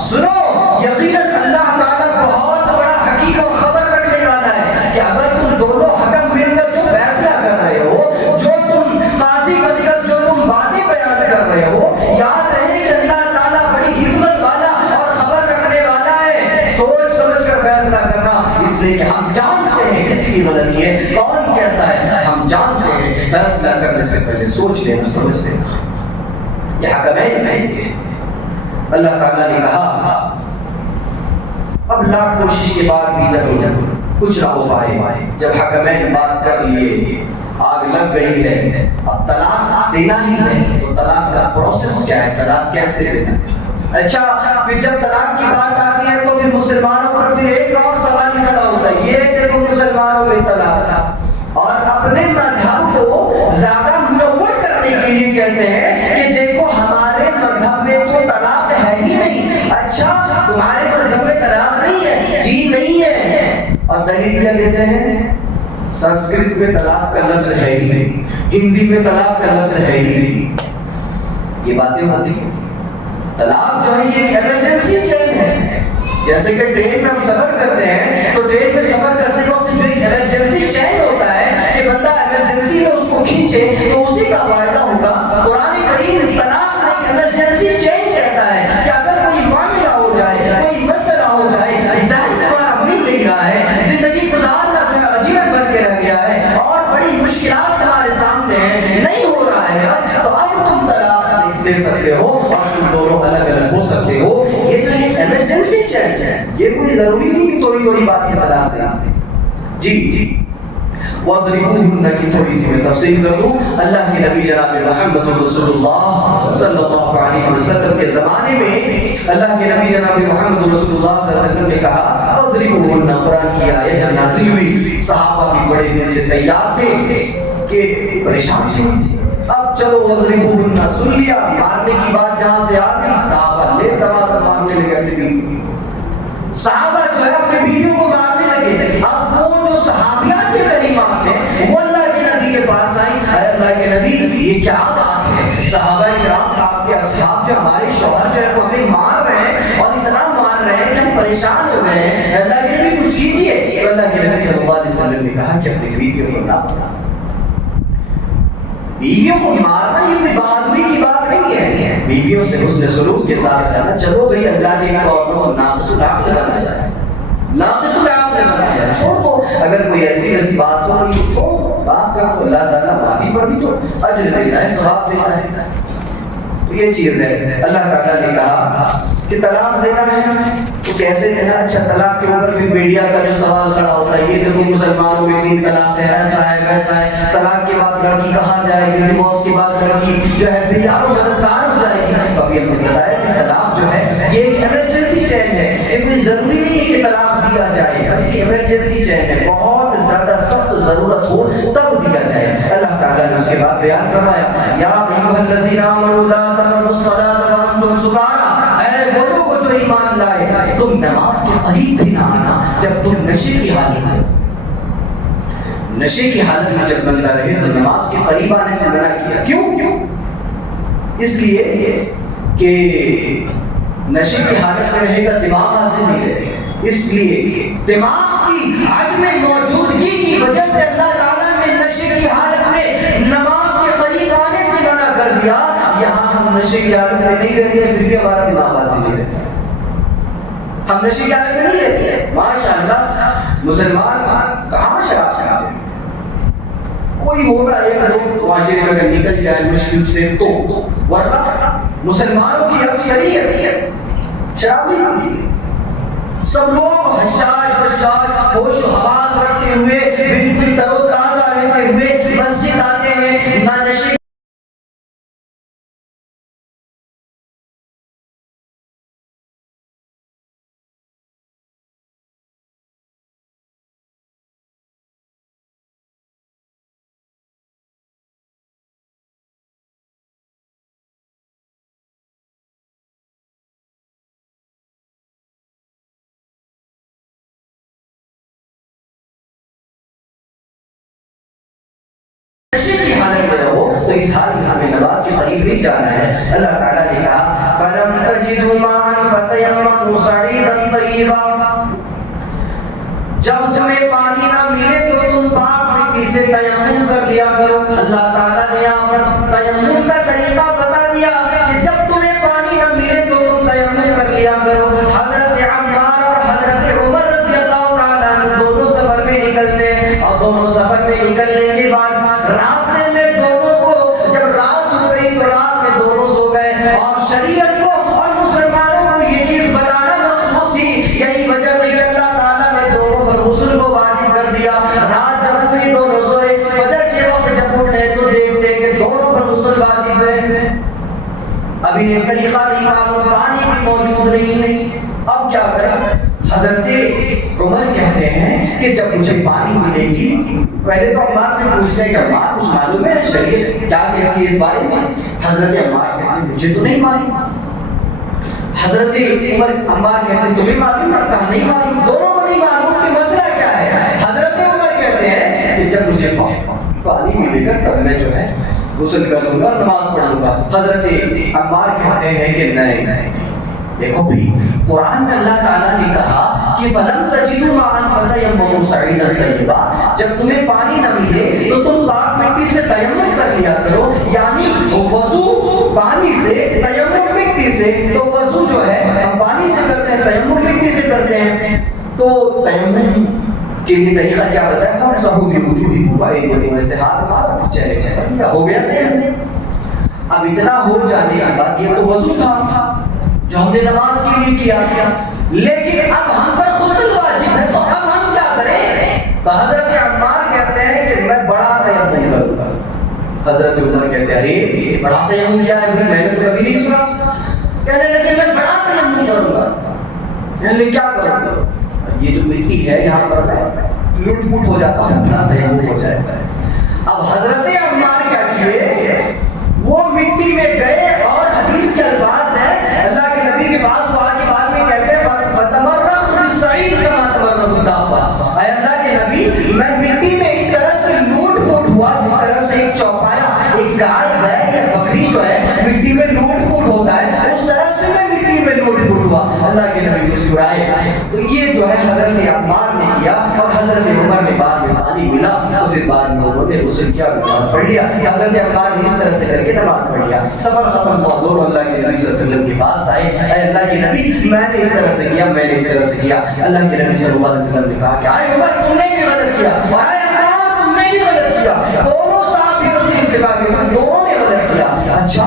سنو، یقیناً اللہ تعالیٰ بہت بڑا حکیم اور خبر رکھنے والا ہے کہ اگر تم دونوں حکم مل کر جو فیصلہ کر رہے ہو، جو تم قاضی بن کر جو تم باتیں بیان کر رہے ہو، یاد رہے کہ اللہ تعالیٰ بڑی حکمت والا اور خبر رکھنے والا ہے. سوچ سمجھ کر فیصلہ کرنا، اس لیے کہ ہم جانتے ہیں کس کی غلطی ہے، کون کیسا ہے. ہم جانتے ہیں، فیصلہ کرنے سے پہلے سوچ لینا، سمجھ لینا. یہ حکمین کہیں گے. اللہ تعالیٰ نے کہا اب لاکھ کوشش کے بعد بھی جب کچھ نہ ہو پائے، جب حکمین بات کر لیے، آگ لگ گئی ہے، اب طلاق دینا ہی ہے، تو طلاق کا پروسیس کیا ہے، طلاق کیسے دینا. اچھا، پھر جب طلاق کی بات آتی ہے تو پھر مسلمانوں پر پھر ایک اور سوال کھڑا ہوتا ہے. یہ دیکھو مسلمانوں میں طلاق، اور اپنے مذہب کو زیادہ منور کرنے کے لیے کہتے ہیں کہ دیکھو ہمارے مذہب میں تو طلاق ہے ہی نہیں. اچھا، تمہارے مذہب میں طلاق نہیں ہے؟ جی نہیں ہے. اور دلیل کیا دیتے ہیں؟ سنسکرت میں طلاق کا لفظ ہے ہی نہیں، ہندی میں طلاق کا لفظ ہے ہی نہیں. یہ باتیں ہوتی ہیں. طلاق جو ہے یہ ایمرجنسی چینج ہے. جیسے کہ ٹرین میں ہم سفر کرتے ہیں تو ٹرین میں سفر کرتے وقت جو ایک ایمرجنسی چینج ہوتا ہے کہ بندہ ایمرجنسی میں اس کو کھینچے تو اسی کا فائدہ ہوگا. قرآن کریم طلاق کا ایک ایمرجنسی چینج کہتا ہے کہ اگر کوئی معاملہ ہو جائے، کوئی مسئلہ ہو جائے، ذہن تمہارا مل نہیں رہا ہے، زندگی گزارنا جو ہے عجیب بن کے رہ گیا ہے اور بڑی مشکلات تمہارے سامنے ہیں، نہیں ہو رہا ہے، تو اب تم طلاق دے سکتے ہو اور تم دونوں الگ الگ ہو سکتے ہو. یہ جو ہے ایمرجنسی چینج ہے. یہ کوئی ضروری نہیں کہ تھوڑی تھوڑی بات میں طلاق دیں. جی وَاضْرِبُوهُنَّ کی تھوڑی سی میں تفصیل کر دوں. اللہ کے نبی جناب محمد رسول اللہ صلی اللہ علیہ وسلم کے زمانے میں اللہ کے نبی جناب محمد رسول اللہ صلی اللہ علیہ وسلم نے کہا وَاضْرِبُوهُنَّ. قرآن کی آیت جب نازل ہوئی، صحابہ بھی بڑے دن سے تیار تھے کہ پریشان تھے. اب چلو وَاضْرِبُوهُنَّ سن لیا، مارنے کی بات جہاں سے آ گئی، صحابہ لے دبا مارنے لگے اپنی بیوی. صحابہ جو ہے اپنی بیویوں کو مارنے لگے. اب وہ جو صحابیات کے کریمات ہیں وہ اللہ کے نبی کے پاس آئیں، اے اللہ کے نبی یہ کیا بات ہے؟ صحابہ کرام، آپ کے اصحاب جو ہمارے شوہر جو ہے وہ ہمیں مار رہے ہیں اور اتنا مار رہے ہیں کہ ہم پریشان ہو گئے ہیں، اے اللہ کے نبی کچھ کیجیے. تو اللہ کے نبی صلی اللہ علیہ وسلم نے کہا کہ اپنی بیویوں کو نہ مارنا. بیویوں کو مارنا یہ کوئی بہادری کی بات نہیں ہے، بیویوں سے حسن سلوک کے ساتھ رہنا. چلو بھائی اللہ نے عورتوں کو ناقص العقل بنایا ہے، ناقص العقل بنایا ہے، چھوڑ دو. اگر کوئی ایسی ویسی بات ہو تو چھوڑ دو، بات کر تو اللہ تعالیٰ معافی پر بھی تو اجر دیتا ہے، ثواب دیتا ہے. تو یہ چیز ہے. اللہ تعالیٰ نے کہا کہ طلاق دینا ہے تو کیسے دینا؟ اچھا طلاق کے اوپر پھر میڈیا کا جو سوال کھڑا ہوتا ہے، یہ دیکھو مسلمانوں میں 3 طلاق ہے، ایسا ہے ویسا ہے، طلاق کے بعد لڑکی کہاں جائے گی، ڈیورس کے بعد لڑکی جو ہے بیار و مددگار ہو جائے گی۔ تو ابھی ہم نے بتایا کہ طلاق جو ہے یہ ایک ایمرجنسی چین ہے، یہ کوئی ضروری نہیں ہے کہ طلاق دیا جائے، بلکہ ایمرجنسی چین ہے، بہت زیادہ سخت ضرورت ہو تب دیا جائے۔ اللہ تعالیٰ نے اس کے بعد بیان فرمایا یا ایھا الذین آمنوا لا تقربوا الصلاۃ وانتم سکارى، اے وہ لوگ جو ایمان لائے تم نماز کے قریب بھی نہ آنا جب تم نشے کی حالت میں، نشے کی حالت میں جب بندہ رہے تو نماز کے قریب آنے سے منع کیا۔ کیوں؟ اس لیے کہ نشے کی حالت میں رہے گا دماغ حاضر نہیں رہے گا، اس لیے دماغ کی عدم موجودگی کی وجہ سے اللہ تعالیٰ نے نشے کی حالت میں نماز کے قریب آنے سے منع کر دیا۔ یہاں ہم نشے کی حالت میں نہیں رہتے ہیں پھر بھی ہمارا دماغ حاضر نہیں رہتا، ہم نشے کی حالت میں نہیں رہتے ہیں۔ ماشاءاللہ مسلمان کہاں شراب پیتے ہیں؟ کوئی ہوگا ایک دو معاشرے میں اگر نکل جائے مشکل سے تو، ورنہ مسلمانوں کی اکثریت شراب نہیں پیتی۔ سب لوگ حشاش بشاش ہوش و حواس رکھتے ہوئے بالکل تر و تازہ رہتے ہوئے مسجد آتے ہیں، نہ نشے کی حالت میں رہو تو اس حال میں ہمیں نماز کے قریب نہیں جانا ہے۔ اللہ تعالیٰ نے کہا فَلَمْ تَجِدُوا مَاءً فَتَيَمَّمُوا صَعِيدًا طَيِّبًا، جب تمہیں پانی نہ ملے تو تم پاک مٹی سے تیمم کر لیا کرو۔ اللہ تعالیٰ نے یہاں پر تیمم کا طریقہ بتا دیا کہ جب تمہیں پانی نہ ملے تو تم تیمم کر لیا کرو۔ حضرت عمار اور حضرت عمر رضی اللہ تعالیٰ عنہ دونوں سفر میں نکلتے ہیں، اور دونوں سفر میں نکلنے کے بعد راستے میں دونوں کو جب رات ہو گئی تو رات میں دونوں سو گئے، اور شریعت کو اور مسلمانوں کو یہ چیز بتانا مقصود تھی، یہی وجہ تھی کہ اللہ تعالیٰ نے دونوں پر غسل کو واجب کر دیا۔ رات جب ہوئی دونوں سوئے، فجر کے وقت جب اٹھے تو دیکھتے کہ دونوں پر غسل واجب ہے، ابھی نے طریقہ نہیں معلوم، پانی بھی موجود نہیں ہے، اب کیا کریں؟ حضرت عمر کہتے ہیں کہ جب مجھے پانی ملے گی، پہلے تو عمار سے پوچھتے ہیں کہ عمار کچھ معلوم ہے شریعت کیا کہتی ہے اس بارے میں؟ حضرت عمار کہتے ہیں مجھے تو نہیں معلوم۔ حضرت عمار کہتے ہیں تمہیں معلوم ہے؟ کہا نہیں معلوم، دونوں کو نہیں معلوم کہ مسئلہ کیا ہے۔ حضرت عمر کہتے ہیں کہ جب مجھے پانی ملے گا تب میں جو ہے غسل کر لوں گا، نماز پڑھ لوں گا۔ حضرت عمار کہتے ہیں کہ نہیں، دیکھو بھی قرآن میں اللہ تعالیٰ نے کہا کہ فَلَمْ تَجِدُوا مَاءً فَتَيَمَّمُوا صَعِيدًا طَيِّبًا، جب تمہیں پانی نہ ملے تو تم پاک مٹی سے تیمم کر لیا کرو، یعنی وضو پانی سے، تیمم مٹی سے۔ تو وضو جو ہے ہم پانی سے کرتے ہیں، تیمم مٹی سے کرتے ہیں، تو تیمم کے لیے طریقہ کیا بتایا؟ فَامْسَحُوا بِوُجُوهِكُمْ وَأَيْدِيكُمْ، ایسے ہاتھ مارا پھر چہرے چہرے کیا ہو گیا تیمم۔ اب اتنا ہو جانے کے بعد یہ تو وضو تھا جو ہم نے نماز کے لیے کیا، لیکن اب ہم پر غسل واجب ہے، تو اب ہم کیا کریں؟ تو حضرت عمار کہتے ہیں کہ میں بڑا تیمم کروں گا۔ حضرت عمر کہتے ہیں ارے یہ بڑا تیمم کیا ہے؟ میں نے تو کبھی نہیں سنا۔ کہنے لگے میں بڑا تیمم کروں گا۔ کہنے لگے کیا کروں گا؟ یہ جو مٹی ہے یہاں پر میں لٹ پٹ ہو جاتا ہوں، بڑا تیمم ہو جاتا ہے۔ اب حضرت عمار کیا کیے؟ وہ مٹی میں گئے، اور حدیث کے الفاظ ہیں اللہ کے نبی کے پاس وہ آج کے بعد میں کہتے ہیں فَتَمَرَّغْتُ بِالصَّعِيدِ كَمَا تَمَرَّغُ الدَّابَّةُ، اے اللہ کے نبی میں مٹی میں اس طرح سے لوٹ پوٹ ہوا جس طرح سے ایک چوپایا، ایک گائے بیل یا بکری جو ہے مٹی میں لوٹ پوٹ ہوتا ہے، اس طرح سے میں مٹی میں لوٹ پوٹ ہوا۔ اللہ کے نبی مسکرائے۔ تو یہ جو ہے حضرت عمار نے کیا، اور حضرت عمر نے بعد میں پانی ملا تو پھر بعد میں انہوں نے غسل کیا، نماز پڑھ لیا۔ حضرت عمار نے اس طرح سے کر کے نماز پڑھ لیا۔ سفر ختم ہوا، دونوں اللہ کے نبی صلی اللہ علیہ وسلم کے پاس آئے، اے اللہ کے نبی میں نے اس طرح سے کیا، میں نے اس طرح سے کیا۔ اللہ کے نبی صلی اللہ علیہ وسلم نے کہا کہ اے عمر تم نے بھی غلط کیا، اور اے عمار تم نے بھی غلط کیا، دونوں صحابی رسول سے کہا کہ تم دونوں نے غلط کیا۔ اچھا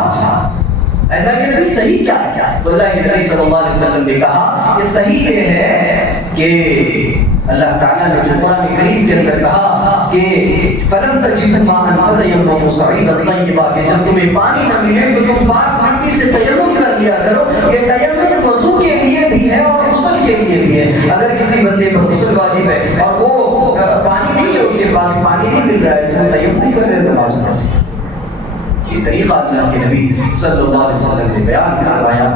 اللہ کے نبی صحیح صحیح کیا ہے؟ تو اللہ کے نبی صلی اللہ علیہ وسلم نے کہا کہ صحیح یہ ہے کہ اللہ تعالیٰ نے جو قرآن کریم کے اندر کہا کہ فَلَمْ تَجِدُوا مَاءً فَتَيَمَّمُوا صَعِيدًا طَيِّبًا کہ جب تمہیں پانی نہ ملے تو تم پاک مٹی سے تیمم کر لیا کرو. یہ تیمم وضو کے لیے بھی ہے اور غسل کے لیے بھی ہے. اگر کسی بندے پر غسل واجب ہے اور وہ پانی نہیں ہے، اس کے پاس پانی نہیں مل رہا ہے، تو وہ تیمم کر رہے نماز پڑھتے ہیں. یہ طریقہ اللہ کے نبی صلی اللہ علیہ وسلم نے بیان کروایا.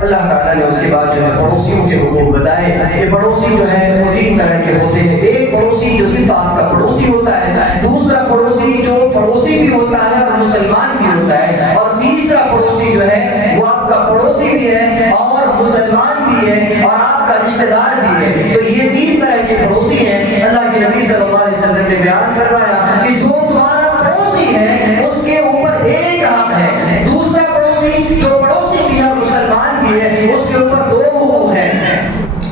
اللہ تعالیٰ نے اس کے بعد جو ہے پڑوسیوں کے حقوق بتائے کہ پڑوسی جو ہے وہ تین طرح کے ہوتے ہیں. ایک پڑوسی جو صرف آپ کا پڑوسی ہوتا ہے، دوسرا پڑوسی جو پڑوسی بھی ہوتا ہے اور مسلمان بھی ہوتا ہے، اور تیسرا پڑوسی جو ہے وہ آپ کا پڑوسی بھی ہے اور مسلمان بھی ہے اور آپ کا رشتہ دار بھی ہے. تو یہ تین طرح کے پڑوسی ہیں. اللہ کے نبی صلی اللہ علیہ وسلم نے بیان فرمایا کہ جو تمہارا پڑوسی ہے اس کے اوپر ایک حق ہے، دوسرا پڑوسی جو پڑوسی بھی ہے مسلمان بھی ہے اس کے اوپر دو حقوق ہیں،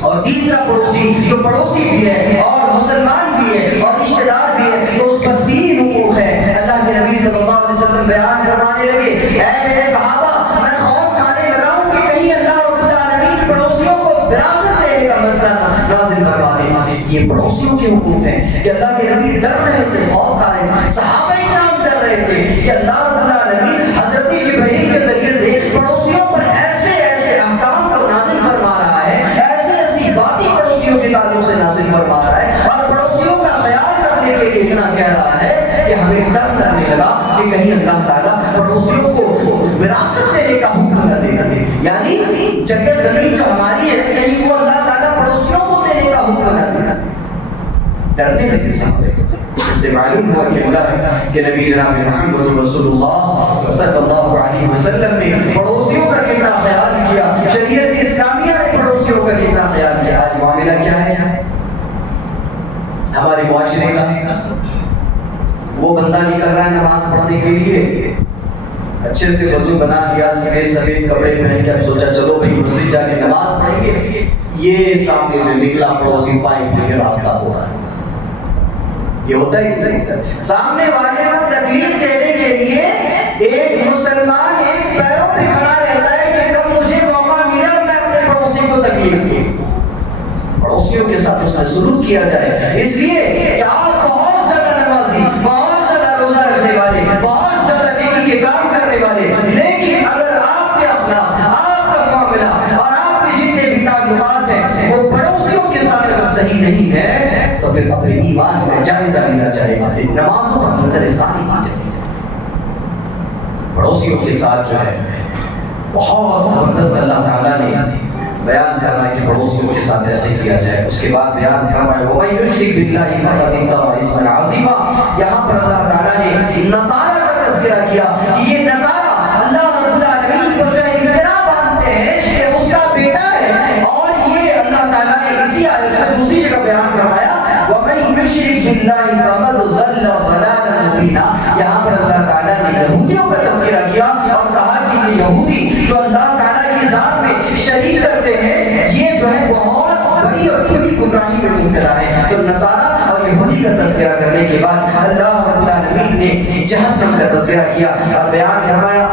اور تیسرا پڑوسی جو پڑوسی بھی ہے اور مسلمان بھی ہے اور رشتہ دار بھی ہے تو اس پر تین حقوق ہے. اللہ کے نبی صلی اللہ علیہ وسلم بیان فرمانے لگے، اے میرے صحابہ، میں خوف کھانے لگا ہوں کہ کہیں اللہ رب العالمین پڑوسیوں کو وراثت دینے کا مسئلہ نازل فرما دے. یہ پڑوسیوں کے حقوق ہیں کہ اللہ کے نبی ڈر رہے تھے، خوف کھا رہے تھے، صحابہ کرام ڈر رہے تھے کہ اللہ رب العالمین حضرت جبرائیل کے ذریعے سے پڑوسیوں پر ایسے ایسے احکام کو نازل فرما رہا ہے، ایسے ایسی باتیں پڑوسیوں کے تعلق سے نازل فرما رہا ہے، اور پڑوسیوں کا خیال کرنے کے لیے اتنا کہہ رہا ہے کہ ہمیں ڈر لگنے لگا کہ کہیں اللہ تعالیٰ پڑوسیوں کو وراثت دینے کا حکم نہ دے دے. یعنی جگہ زمین جو ہماری ہے کہیں وہ اللہ تعالیٰ پڑوسیوں کو دینے کا حکم نہ دے. ڈرنے لگے صحابہ. اس سے معلوم ہوا کہ اللہ کہ نبی جناب محمد رسول اللہ صلی اللہ علیہ وسلم نے پڑوسیوں کا کتنا خیال کیا، شریعت اسلامیہ نے پڑوسیوں کا کتنا خیال کیا. آج معاملہ کیا ہے ہمارے معاشرے کا؟ وہ بندہ نکل رہا ہے نماز پڑھنے کے لیے، اچھے سے وضو بنا لیا، سفید سفید کپڑے پہن کے اب سوچا چلو بھائی مسجد جا کے نماز پڑھیں گے. یہ سامنے سے نکلا پڑوسی پائپ لے کے راستہ توڑا. یہ ہوتا ہے کہ سامنے والے کو تکلیف دینے کے لیے ایک مسلمان ایک پیروں پہ کھڑا رہتا ہے کہ کب مجھے موقع ملا اور میں اپنے پڑوسی کو تکلیف دوں. پڑوسیوں کے ساتھ اس نے سلوک کیا جائے. اس لیے کہ آپ بہت زیادہ نمازی، بہت زیادہ روزہ رکھنے والے، بہت زیادہ نیکی کے کام کرنے والے، لیکن اگر آپ کے اخلاق، آپ کا معاملہ اور آپ کے جتنے بھی تعلقات ہیں وہ پڑوسیوں کے ساتھ اگر صحیح نہیں ہے تو پھر اپنے ایمان کا جائزہ لیا جائے، اپنی نمازوں پر نظر ثانی کی جائے. پڑوسیوں کے ساتھ جو ہے بہت زبردست اللہ تعالیٰ نے بیان فرمایا کہ پڑوسیوں کے ساتھ ایسے کیا جائے. اس کے بعد بیان فرمایا وَمَن يُشْرِكْ بِاللَّهِ فَقَدِ افْتَرَىٰ إِثْمًا عَظِيمًا. یہاں پر اللہ تعالیٰ نے نصارہ کا تذکرہ کیا کہ یہ نصارہ اللہ رب العالمین پر جو ہے افطرا باندھتے ہیں کہ اس کا بیٹا ہے، اور یہ اللہ تعالیٰ نے اسی آیت میں دوسری جگہ بیان فرمایا وَمَن يُشْرِكْ بِاللَّهِ فَقَدْ ضَلَّ ضَلَالًا مُبِينًا. یہاں پر اللہ تعالیٰ نے یہودیوں کا تذکرہ کیا اور کہا کہ یہ یہودی جو اللہ تعالیٰ کی ذات میں شریک کرتے ہیں یہ جو ہے بہت بڑی اور کھلی گمراہی میں مبتلا ہے. تو نصارہ اور یہودی کا تذکرہ کرنے کے بعد اللہ رب العالمین نے جہنم کا تذکرہ کیا اور بیان فرمایا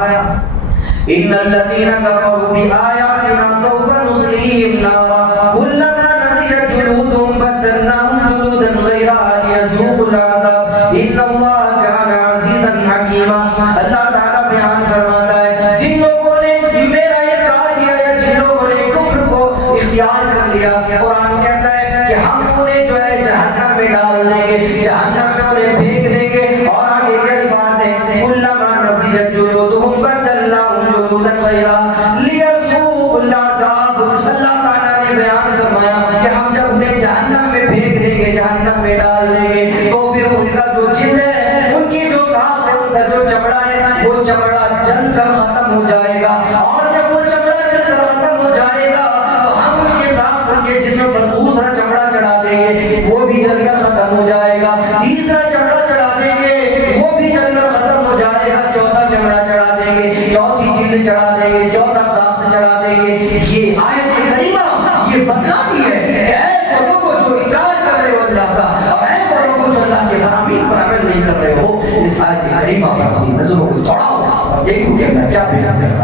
ان الذين كفروا بآياتنا سوف نصليهم نارا كلما نضجت جلودهم بدلناهم جلودا غيرها ليذوقوا العذاب ان الله كان عزيزا حكيما. اللہ تعالیٰ بیان فرماتا ہے جن لوگوں نے میرا انکار کیا یا جن لوگوں نے کفر کو اختیار کر لیا، قرآن کہتا ہے کہ ہم انہیں جو ہے جہنم میں ڈال دیں گے، جہنم میں انہیں پھینک دیں گے. اور آگے کے الفاظ ہیں كلما نضجت جلودهم بدلناهم جلودا غيرها ليذوقوا العذاب. اللہ تعالیٰ نے بیان فرمایا کہ ہم جب انہیں جہنم میں پھینک دیں گے، جہنم میں ڈال دیں گے، تو پھر ان کا جو جلد ہے، ان کی جو ساخت ہے، ان کا جو چمڑا ہے، وہ چمڑا جل کر ختم ہو جائے گا. اور جب وہ چمڑا جل کر ختم ہو جائے گا تو ہم ان کے ساتھ ان کے جسم پر دوسرا چمڑا چڑھا دیں گے، وہ بھی جل کر ختم ہو جائے گا. تیسرا چمڑا چڑھا دیں گے، وہ بھی جل کر ختم ہو جائے گا. چوتھا چمڑا چڑھا دیں گے، چوتھی جلد چڑھا دیں گے، چوتھا ساخت چڑھا دیں گے. یہ آیت کریمہ یہ بتلاتی ہے کہ اے وہ لوگوں جو انکار کر رہے ہو اللہ کا، اور اے وہ لوگوں جو اللہ کے فرامین پر عمل نہیں کر رہے ہو، اس آیت کریمہ پر اپنی نظروں کو دوڑاؤ اور دیکھو کہ اللہ کیا بیان کر رہا ہے.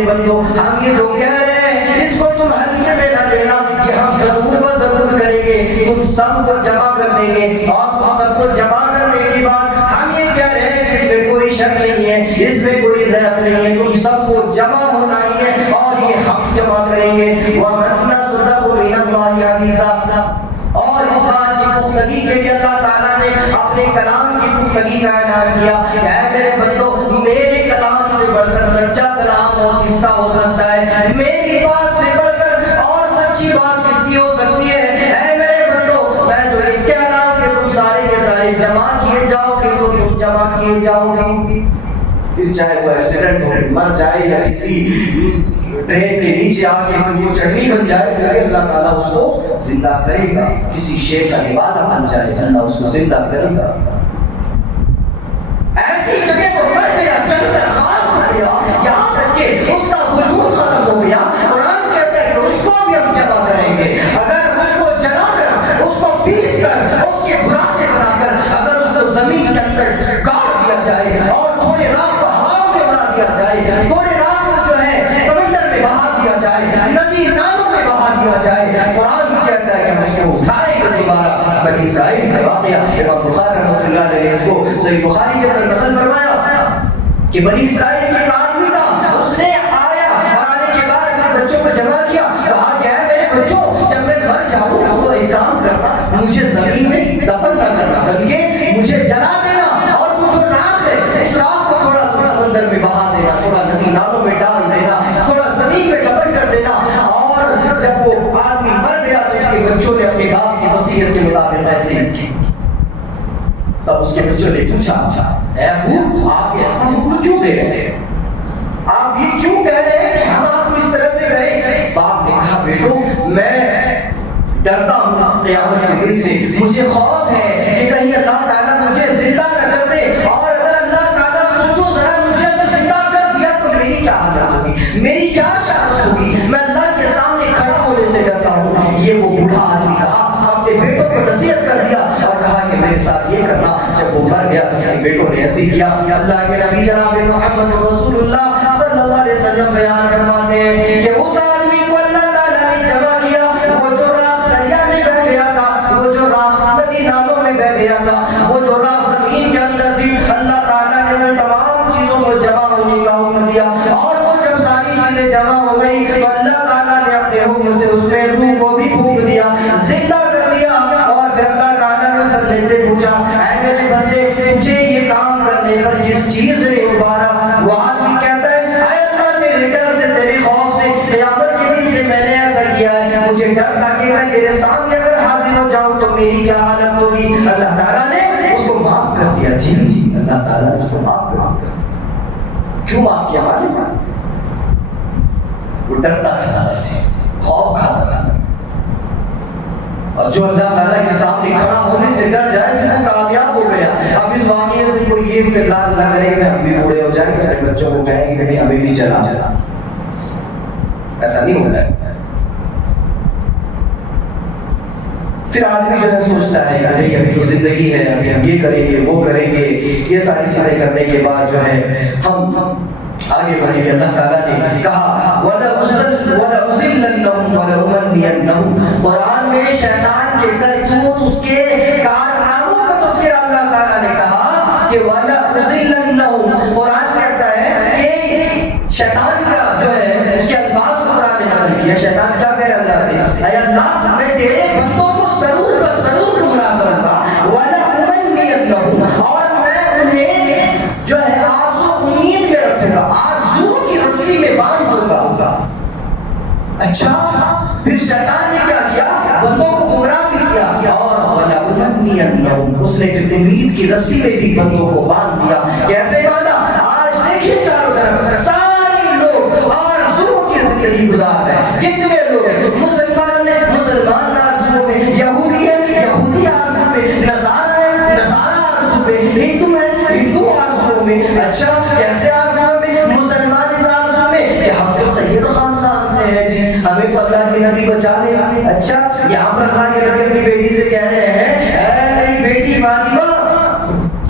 میرے بندو ہم یہ جو کہہ رہے ہیں اس کو تم ہلکے میں نہ لینا، کہ ہم ضرور و ضرور کریں گے، تم سب کو جمع کر دیں گے، اور تم سب کو جمع کرنے کے بعد ہم یہ کہہ رہے ہیں کہ اس میں کوئی شک نہیں ہے، اس میں کوئی ریب نہیں ہے، تم سب کو جمع ہونا ہی ہے اور یہ حق جمع کریں گے۔ وَمَنْ أَصْدَقُ مِنَ اللَّهِ حَدِيثًا، اور اس بات کی پختگی کے لیے اللہ تعالیٰ نے اپنے کلام کی پختگی کا اعلان کیا کہ اے میرے بندو میرے کلام سے بڑھ کر سچا کلام اور کس کا ہو سکتا ہے، میری بات سے بڑھ کر اور سچی بات کس کی ہو سکتی ہے؟ اے میرے بندو میں جو یہ کہہ رہا ہوں کہ تم سارے کے سارے جمع کیے جاؤ گے تو تم جمع کیے جاؤ گے، پھر چاہے وہ ایکسیڈنٹ ہو مر جائے یا کسی ٹرین کے نیچے آ کے وہ چٹنی بن جائے، پھر اللہ تعالیٰ اس کو زندہ کرے گا، کسی شیر کا نوالا بن جائے اللہ اس کو زندہ کرے گا۔ ایسی جگہ پر مر گیا، چل کر خاک ہو گیا، یہاں تک کہ اس کا وجود ختم ہو گیا، قرآن کہتا ہے کہ اس کو بھی ہم جمع کریں گے، اگر اس کو جلا کر اس کو پیس کر اس کے براتے بنا کر اگر اس کو زمین کے اندر گاڑ دیا جائے اور تھوڑے رات کو ہوا میں اڑا دیا جائے، تھوڑے رات کو جو ہے سمندر میں بہا دیا جائے، ندی نالوں میں بہا دیا جائے، قرآن کہتا ہے کہ ہم اس کو اٹھائیں گے دوبارہ۔ بنی اسرائیل کا واقعہ امام بخاری رحمۃ اللہ علیہ نے اس کو صحیح بخاری کے اندر نقل فرمایا کہ بنی اسرائیل کے ایک آدمی تھا، اس نے آیا اور آنے کے بعد اپنے بچوں کو جمع کیا، کہا کہ اے میرے بچوں جب میں مر جاؤں تو ایک کام کرنا، مجھے زمین میں دفن نہ کرنا بلکہ مجھے جلا دینا، اور وہ جو راکھ ہے اس راکھ کو تھوڑا سمندر میں بہا دینا، تھوڑا ندی نالوں میں ڈال دینا، تھوڑا زمین میں دفن کر دینا۔ اور جب وہ آدمی مر گیا تو اس کے بچوں نے اپنے باپ کی وصیت کے مطابق ایسے کی۔ تب اس کے بچوں نے پوچھا اے ابو آپ ایسا حکم کیوں دے رہے ہیں، آپ یہ کیوں کہہ رہے ہیں کہ ہم آپ کو اس طرح سے کریں؟ باپ نے کہا بیٹو میں ڈرتا ہوں قیامت کے دن سے، مجھے خوف ہے کہ کہیں اللہ تعالیٰ مجھے زندہ نہ کر دے، اور اگر اللہ تعالیٰ سوچو ذرا مجھے اگر زندہ کر دیا تو میری کیا حالت ہوگی، میری کیا شہادت ہوگی، میں اللہ کے سامنے کھڑا ہونے سے ڈرتا ہوں۔ یہ وہ بوڑھا آدمی کہا، اپنے بیٹوں کو نصیحت کر دیا اور کہا کہ میرے ساتھ یہ کرنا۔ جب وہ مر گیا تو اپنے بیٹوں نے ایسے کیا۔ اللہ کے نبی جناب محمد رسول اللہ صلی اللہ علیہ وسلم بیان فرماتے ہیں کہ اس آدمی کو اللہ تعالیٰ نے جمع کیا، وہ جو راکھ دریا میں بہ گیا تھا، وہ جو راکھ ندی نالوں میں بہ گیا تھا، وہ جو راکھ زمین کے اندر تھی، اللہ تعالیٰ نے ان تمام چیزوں کو جمع ہونے کا حکم دیا، اور وہ جب ساری چیزیں جمع ہو گئی تو اللہ تعالیٰ نے اپنے حکم سے اس میں روح کو بھی پھونک دیا، زندہ کر دیا، اور پھر اللہ تعالیٰ نے اس بندے سے پوچھا اے میرے بندے تجھے یہ کام کرنے پر کس چیز نے ابھارا؟ وہ آدمی کہتا ہے اے اللہ تیرے ڈر سے، تیرے خوف سے، قیامت کے دن سے میں نے ایسا کیا ہے، مجھے ڈر تھا کہ میں تیرے سامنے اگر حاضر ہو جاؤں تو میری کیا حالت ہوگی۔ اللہ تعالیٰ نے اس کو معاف کر دیا۔ جی اللہ تعالیٰ نے اس کو معاف کر دیا۔ کیوں معاف کیا معلوم ہے؟ وہ ڈرتا تھا اللہ سے، خوف کھاتا تھا، اور جو اللہ تعالیٰ کے سامنے کھڑا ہونے سے ڈر جائے پھر وہ کامیاب ہو گیا۔ اب اس واقعے سے کوئی یہ استدلال نہ کرے کہ ہم بھی بوڑھے ہو جائیں کہ اپنے بچوں کو کہیں کہ ہمیں بھی چلا جانا، ایسا نہیں ہوتا ہے۔ پھر آدمی جو ہے سوچتا ہے کہ نہیں ابھی تو زندگی ہے، ابھی ہم یہ کریں گے وہ کریں گے، یہ ساری چیزیں کرنے کے بعد جو ہے ہم آگے بڑھیں گے۔ اللہ تعالیٰ نے کہا وَلَأُزِلَّنَّهُمْ وَلَأُمَنِّيَنَّهُمْ، قرآن میں شیطان کے کرتوت، اس کے کارناموں کا تذکرہ اللہ تعالیٰ نے کہا کہ وَلَأُزِلَّنَّهُمْ، قرآن کہتا ہے کہ شیطان کا جو ہے اس کے الفاظ کو قرآن نے نقل کیا۔ شیطان کیا کہہ رہا ہے اللہ سے، اے اللہ میں تیرے بندوں کو ضرور پر ضرور گمراہ کروں گا، وَلَأُمَنِّيَنَّهُمْ، اور میں انہیں جو ہے آرزو امید میں رکھوں گا، آرزو کی رسی میں باندھ دوں گا۔ اچھا پھر شیطان نے کیا کیا؟ بندوں کو گمراہ بھی کیا، اور وَلَأُمَنِّيَنَّهُمْ، اس نے پھر امید کی رسی میں بھی بندوں کو باندھ دیا۔ کیسے باندھا؟ آج دیکھیے چاروں طرف سارے لوگ آرزو کی زندگی گزار رہے ہیں، جتنے لوگ ہیں، مسلمان ہیں مسلمان آرزو میں، یہودی ہے یہودی آرزو میں، نصارہ ہے نصارہ آرزو میں، ہندو ہے ہندو آرزو میں۔ اچھا کیسے آرزو میں؟ مسلمان اس آرزو میں کہ ہم تو سید خاندان سے ہیں جی، ہمیں تو اللہ کے نبی بچا لے۔ اچھا یہاں پر اللہ کے نبی اپنی بیٹی سے کہہ رہے ہیں اے میری بیٹی فاطمہ،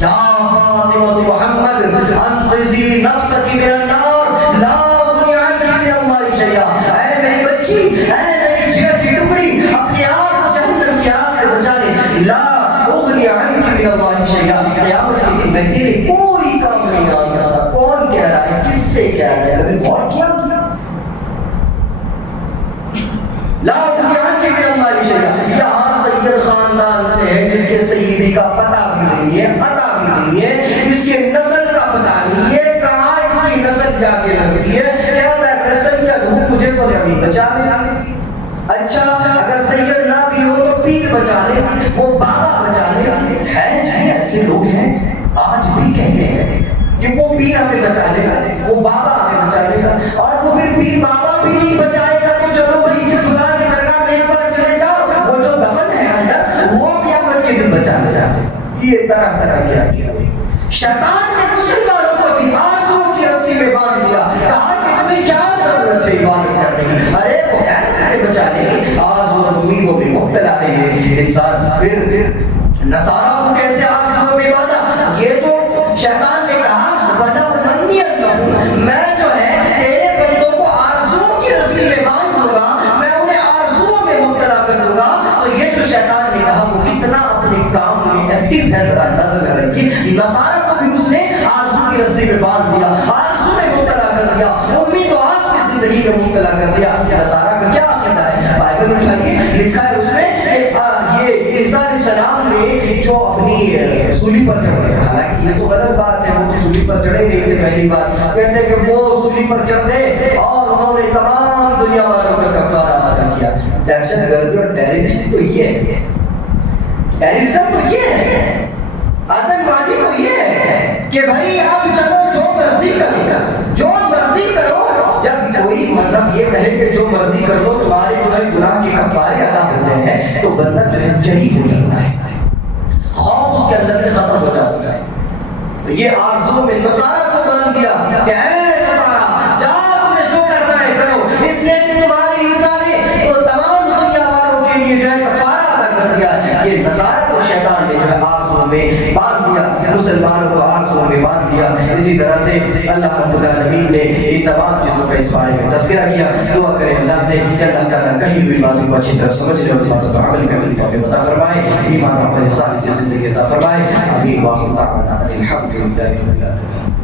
یا فاطمہ محمد انقذی نفسک من النار لا اغنی عنک ہم نہیں آ سکتا، کون کہہ رہا ہے، کس سے کہہ رہا ہے، کبھی غور کیا؟ لا تجعل من اللہ شیئا، یہاں سید خاندان سے ہے جس کے سیدی کا پتہ بھی نہیں ہے، عطا بھی نہیں ہے، اس کے نسل کا پتہ نہیں ہے، کہاں اس کی نسل جا کے لگتی ہے، کہتا ہے میں سید ہوں، مجھے تو نبی بچا لے۔ اچھا اگر سید نہ بھی ہو تو پیر بچا لے، وہ بابا بچا لے۔ ہے جی ایسے لوگ ہیں آج بھی کہتے ہیں کہ وہ پیر ہمیں بچا لے گا، وہ بابا ہمیں بچا لے گا، اور وہ پھر پیر بابا بھی نہیں بچائے گا تو چلو بھائی خدا کی درگاہ میں ایک بار چلے جاؤ، وہ جو دفن ہے اندر وہ قیامت کے دن بچا لے جائے۔ یہ طرح طرح کے عقیدے، شیطان نے مسلمانوں کو بھی آرزو کی رسی میں باندھ دیا، کہا کہ تمہیں کیا ضرورت ہے عبادت کرنے کی، ارے وہ ہے تمہیں بچانے کی، آرزو اور امیدوں میں مبتلا ہے یہ انسان۔ پھر نصارہ کو کیسے آرزو میں باندھا؟ یہ جو شیطان نے کہا میں جو ہے تیرے بندوں کو آرزو کی رسی میں باندھ دوں گا، میں انہیں آرزو میں مبتلا کر دوں گا، تو یہ جو شیطان نے کہا وہ کتنا اپنے کام میں ایکٹیو ہے ذرا اندازہ لگائیے۔ نصارہ کو بھی اس نے آرزو کی رسی میں باندھ دیا، آرزو میں مبتلا کر دیا، امید و آس کی زندگی میں مبتلا کر دیا۔ نصارہ کا کیا عقیدہ ہے؟ بائبل اٹھائیے، لکھا ہے اس میں کہ یہ عیسیٰ علیہ السلام نے جو اپنی سولی پر چڑھے، حالانکہ یہ تو غلط بات ہے، وہ تو سولی پر چڑھے نہیں تھے، پہلی بات کہتے ہیں کہ وہ سولی پر چڑھ گئے اور انہوں نے تمام دنیا والوں کا کفارہ ادا کیا۔ دہشت گردی اور ٹیررسٹ تو یہ ہے، ٹیررزم تو یہ ہے، آتنکوادی تو یہ ہے کہ بھائی اب چلو جو مرضی کرو، جو مرضی کرو۔ جب کوئی مذہب یہ کہے کہ جو مرضی کر لو تمہارے جو ہے گناہ کے کفارے ادا ہوتے ہیں تو بندہ جو ہے جری ہو جاتا ہے، خوف اس کے اندر سے ختم ہو جاتا ہے۔ تو یہ آرزو میں نصارہ کو باندھ دیا کہ اے نصارہ جاؤ تمہیں جو کرنا ہے کرو، اس لیے کہ تمہاری عیسیٰ نے تو تمام دنیا والوں کے لیے جو ہے کفارہ ادا کر دیا۔ یہ نصارہ کو شیطان نے جو ہے آرزو میں باندھ دیا، مسلمانوں کو آرزو میں باندھ دیا۔ اسی طرح سے اللہ رب العالمین نے ان تمام چیزوں کا اس بارے میں تذکرہ کیا۔ دعا کریں اللہ سے کہ اللہ تعالیٰ کہی ہوئی باتوں کو اچھی طرح سمجھنے اور باتوں پر عمل کرنے کی توفیق عطا فرمائے، ایمان اور عمل صالح کی زندگی عطا فرمائے۔ آمین۔ واخر دعوانا ان الحمد للہ رب العالمین۔